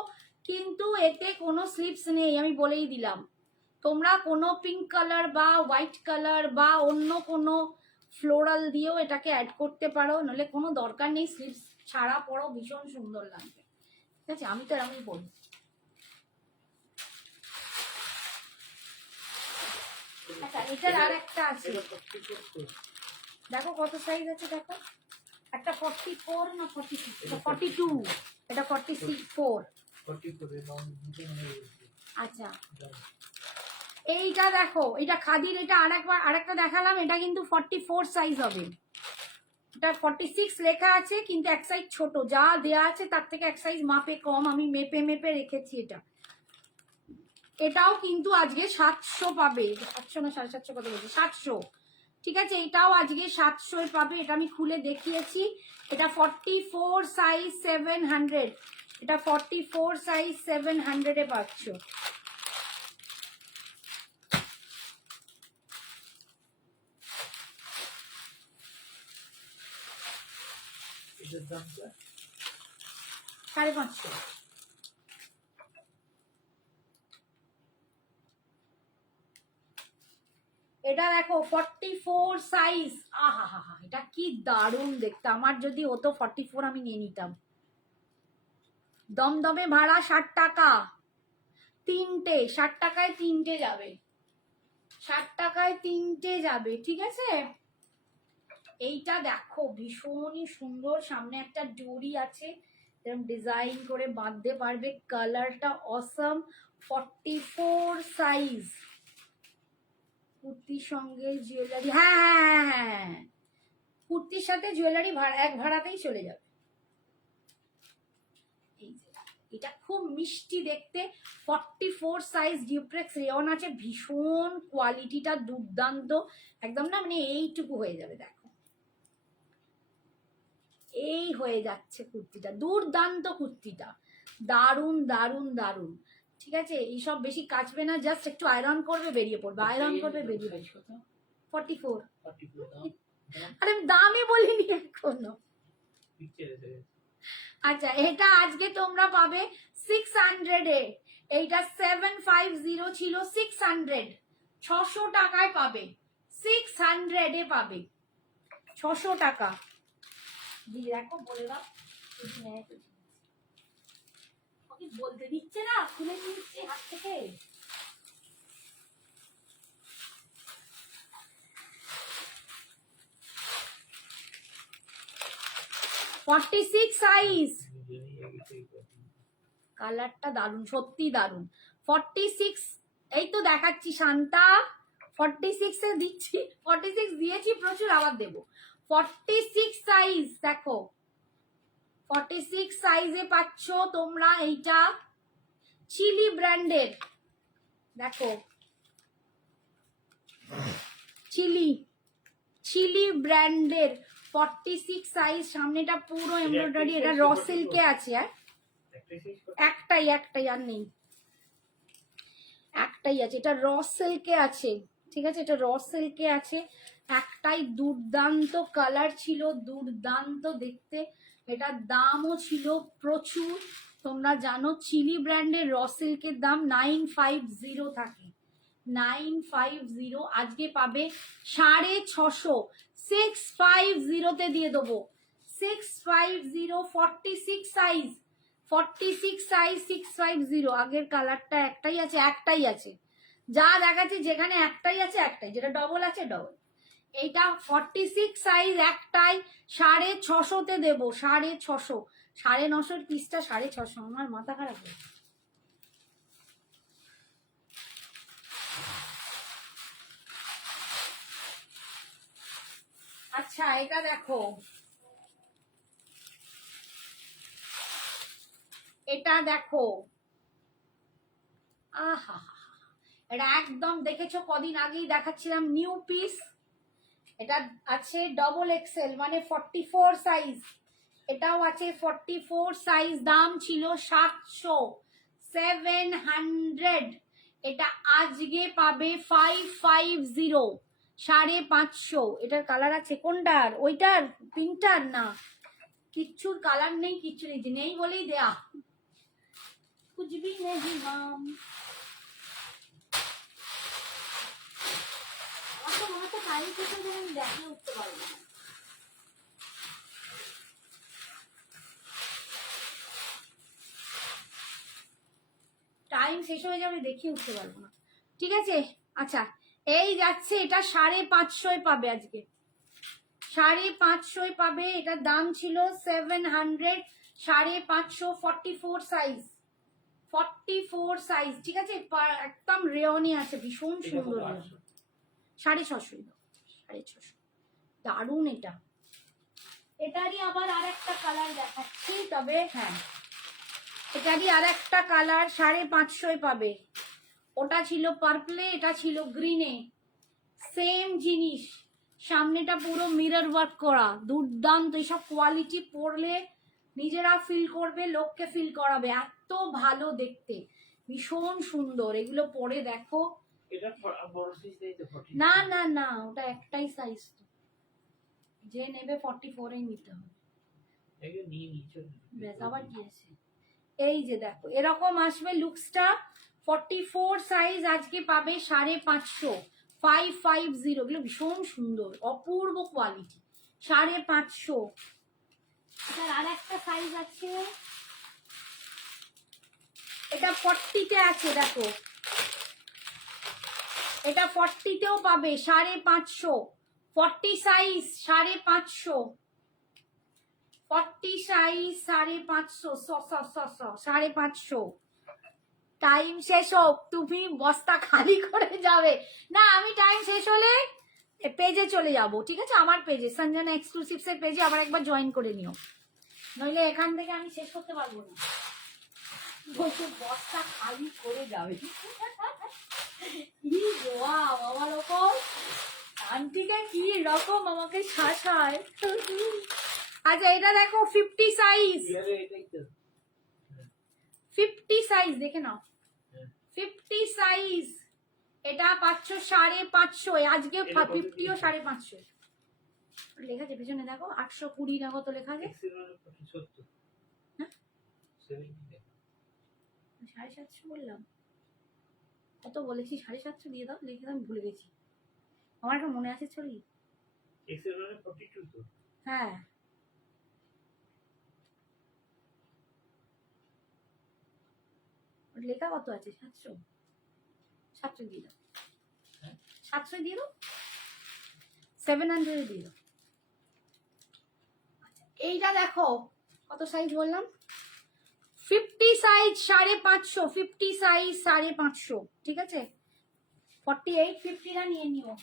কিন্তু এতে কোনো স্লিপস নেই, আমি বলেই দিলাম। তোমরা কোনো পিঙ্ক কালার বা হোয়াইট কালার বা অন্য কোনো ফ্লোরাল দিয়েও এটাকে অ্যাড করতে পারো, নাহলে কোনো দরকার নেই, স্লিপস ছাড়া পরো, ভীষণ সুন্দর লাগবে। ঠিক আছে, আমি তো এরকমই বলি। আচ্ছা এটার আর একটা আছে, দেখো কত সাইজ আছে, দেখো একটা 44 না 46, এটা 42, এটা 44। আচ্ছা এইটা দেখো, এটা খাদির, এটা আরেকটা দেখালাম, এটা কিন্তু 44 সাইজ হবে, এটা 46 লেখা আছে, কিন্তু এক সাইজ ছোট, যা দেয়া আছে তার থেকে এক সাইজ মাপে কম, আমি মেপে রেখেছি এটা। এটাও কিন্তু আজকে 700 পাবে, 700 না 750 কত বলছে, 700। ঠিক আছে, এটাও আজকে 700 পাবে, এটা আমি খুলে দেখিয়েছি। এটা 44 সাইজ 700, এটা 44 সাইজ 700 এ পাচ্ছ। দামটা 550। এটা দেখো 44 সাইজ, আহা হা হা, এটা কি দারুণ দেখতে। আমার যদি হতো 44 আমি নিয়ে নিতাম। দমদমে ভাড়া 60 টাকা, তিনটে 60 টাকায় তিনটে যাবে, 60 টাকায় তিনটে যাবে, ঠিক আছে। এইটা দেখো ভীষণই সুন্দর, সামনে একটা ডোরি আছে, এরকম ডিজাইন করে বাঁধতে পারবে, কালারটা অসম। 44 সাইজ, কুর্তির সঙ্গে জুয়েলারি, হ্যাঁ, কুর্তির সাথে জুয়েলারি এক ভাড়াতেই চলে যাবে। এই যে এটা খুব মিষ্টি দেখতে, 44 সাইজ ডিউপ্লেক্স রেয়ন আছে, ভীষণ কোয়ালিটিটা দুর্দান্ত একদম, না মানে এইটুকু হয়ে যাবে, দেখো এই হয়ে যাচ্ছে কুর্তিটা, দুর্দান্ত কুর্তিটা, দারুণ দারুণ দারুণ, ঠিক আছে। এইসব বেশি কাচবে না, জাস্ট একটু আয়রন করবে বেরিয়ে পড়বে, আয়রন করবে বেরিয়ে পড়বে। 44, আরে আমি দামই বলিনি এখনো। আচ্ছা, এটা আজকে তোমরা পাবে 600 এ, এইটা 750 ছিল, 600, 600 টাকায় পাবে, 600 এ পাবে, 600 টাকা দিয়ে দেখো, বলে দাও বলতে দিচ্ছে না, খুলে নিচ্ছে হাত থেকে। সাইজ, কালারটা দারুন, সত্যি দারুন। 46, এই তো দেখাচ্ছি শান্তা, 46 এ দিচ্ছি, 46 দিয়েছি প্রচুর, আবার দেবো। 46 সাইজ দেখো, 46 সাইজে পাচ্ছ তোমরা এইটা, চিলি ব্র্যান্ডের, দেখো চিলি ব্র্যান্ডের 46 সাইজ, সামনেটা পুরো এমব্রয়ডারি, এটা র সিল্কে আছে, একটাই আর নেই, একটাই আছে, এটা র সিল্কে আছে, ঠিক আছে, এটা র সিল্কে আছে, একটাই, দুর্দান্ত কালার ছিল, দুর্দান্ত দেখতে, এটার দামও ছিল প্রচুর। তোমরা জানো চিলি ব্র্যান্ডের র সিল্কের দাম 950 থাকে, 950, আজকে পাবে 650, 650 দিয়ে দেবো, 650, 46 সাইজ, 46 সাইজ 650, আগের কালারটা একটাই আছে, যা দেখাচ্ছি যেখানে একটাই আছে একটাই, যেটা ডবল আছে ডবল, এইটা 46 সাইজ একটাই, 650 দেবো, 650, 950 পিসটা 650, আমার মাথা খারাপ হয়েছে। আচ্ছা, এটা দেখো, এটা দেখো, আহা, এটা একদম দেখেছো, কদিন আগেই দেখাচ্ছিলাম নিউ পিস, এটা আছে ডবল এক্সেল মানে 44 সাইজ, এটাও আছে 44 সাইজ, দাম ছিল 700, এটা আজকে পাবে 550, 550, এটার কালার আছে কোনটার, ওইটার পিঙ্কটার, না কিচ্ছুর কালার নেই, কিচ্ছু নেই বলেই দেয়া, कुछ भी नहीं माम, টাইম শেষ হয়ে যাবে, দেখে উঠতে পারবো না। টাইম শেষ হয়ে যাবে, দেখে উঠতে পারবো না, ঠিক আছে। আচ্ছা, এই যাচ্ছে, এটা 550 পাবে আজকে, 550 পাবে, এটার দাম ছিল 700, 550, 44 সাইজ, 44 সাইজ, ঠিক আছে, একদম রেয়নে আছে, ভীষণ সুন্দর, 650, 650, দারুন এটা। এটারই আবার আর একটা কালার দেখাচ্ছি, তবে হ্যাঁ এটারই আর একটা কালার 550 পাবে, ওটা ছিল পার্পলে, এটা ছিল গ্রিনে, সেম জিনিস, সামনেটা পুরো মিরর ওয়ার্ক করা, দুর্দান্ত, এইসব কোয়ালিটি পরলে নিজেরা ফিল করবে, লোককে ফিল করাবে, এত ভালো দেখতে, ভীষণ সুন্দর, এগুলো পরে দেখো। না না না, ওটা একটাই সাইজ, যে নেবে 44 এই নিতে হবে, আবার কি আছে, এই যে দেখো এরকম আসবে লুকসটা, 44 সাইজ আজকে পাবে 550, 550, এগুলো ভীষণ সুন্দর, অপূর্ব কোয়ালিটি, 550। আর একটা সাইজ আছে, এটা 40-তে আছে, দেখো এটা 40-তেও পাবে, 550, 40 সাইজ 550, 40 সাইজ 550, 550। টাইম শেষ হোক, তুমি বস্তা খালি করে যাবে না, আমি টাইম শেষ হলে পেজে চলে যাব, ঠিক আছে, আমার পেজে সঞ্জনা এক্সক্লুসিভস এর পেজে আবার একবার জয়েন করে নিও, নইলে এখান থেকে আমি শেষ করতে পারবো না, বলছো বস্তা খালি করে যাবে। কি গোয়া আমার ওপর আন্টিটা কি রকম আমাকে শাসায়। আচ্ছা এটা দেখো 50 সাইজ, 50 সাইজ দেখে নাও, 50 সাইজ, এটা পাচ্ছ 550, আজকে 50ও 550 লেখা আছে পেছনে, দেখো 820 না কত লেখা আছে, 750 বললাম, কত বলেছি, 750 দিয়ে দাও, লিখে দাও, আমি ভুলে গেছি, আমার এখন মনে আছে ছবি, হ্যাঁ লেখা কত আছে, 700, 700 দিয়ে দাও, 700 দিয়ে দাও, 700 দিয়ে দাও। এইটা দেখো কত সাইজ বললাম, 50 সাইজ 550, 50 সাইজ 550, ঠিক আছে, 48, 50টা নিয়ে নিও।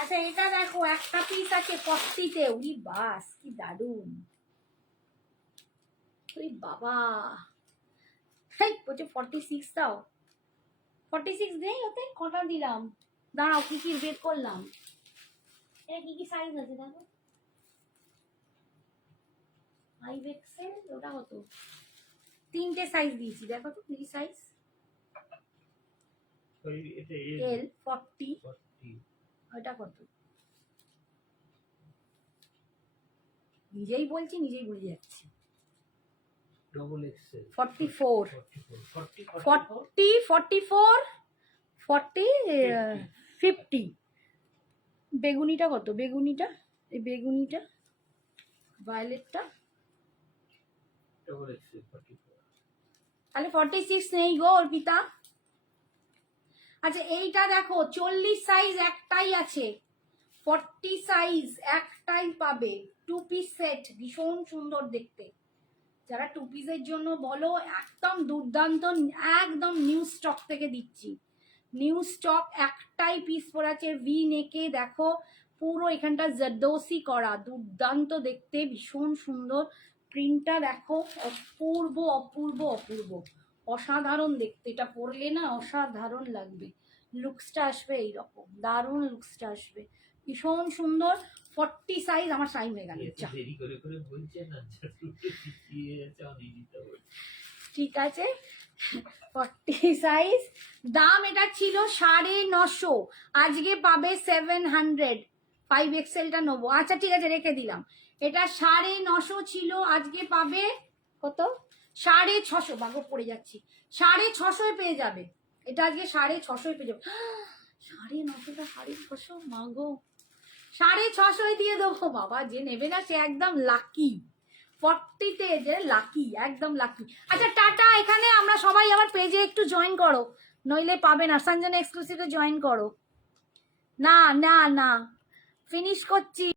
আচ্ছা এটা দেখো একটা পিস আছে 40-তে, উরি বাস কি দারুন, ওই বাবা, বলছে 46 দাও, 46 দেই, ওতে কটা দিলাম, দাঁড়াও কি কি বের করলাম, এটা কি কি সাইজ আছে দেখো, 5XL, ওটা কত, 3টে সাইজ দিয়েছি, দেখো তো কি সাইজ, L 40, ওটা কত, নিজেই বলছি নিজেই ভুলে যাচ্ছি, 44, 50, বেগুনিটা কত, বেগুনিটা, এই বেগুনিটা ভায়োলেটটা, তাহলে 46 নেই গো অর্পিতা। আচ্ছা এইটা দেখো 40 সাইজ একটাই আছে, 40 সাইজ একটাই পাবে, 2 পিস সেট, ভীষণ সুন্দর দেখতে, যারা 2 পিসের জন্য বলো, একদম দুর্দান্ত, একদম নিউ স্টক থেকে দিচ্ছি, নিউ স্টক, একটাই পিস পড়াচ্ছে, ভি নেকে, দেখো পুরো এখানটা জারদোসি করা, দুর্দান্ত দেখতে, ভীষণ সুন্দর, প্রিন্টটা দেখো, অপূর্ব অপূর্ব অপূর্ব, অসাধারণ দেখতে, এটা পরলে না অসাধারণ লাগবে, লুকসটা আসবে এইরকম, দারুণ লুকসটা আসবে, ভীষণ সুন্দর, 40 সাইজ, আমার টাইম হয়ে গেল, ঠিক আছে, 40 সাইজ, দাম এটা ছিল 950, আজকে পাবে 700, 5XLটা নেবো, আচ্ছা ঠিক আছে রেখে দিলাম, এটা 950 ছিল, আজকে পাবে কত, 650, বাগো পড়ে যাচ্ছি, 650 পেয়ে যাবে, এটা আজকে 650 পেয়ে যাবে, 950টা 650, মাগো 650 দিয়ে দেবো, বাবা যে নেবে না সে একদম লাকি, 40-তে যে লাকি, একদম লাকি। আচ্ছা টাটা, এখানে আমরা সবাই আমার পেজে একটু জয়েন করো, নইলে পাবে না, সঞ্জনা এক্সক্লুসিভে জয়েন করো, না না না, ফিনিশ করছি।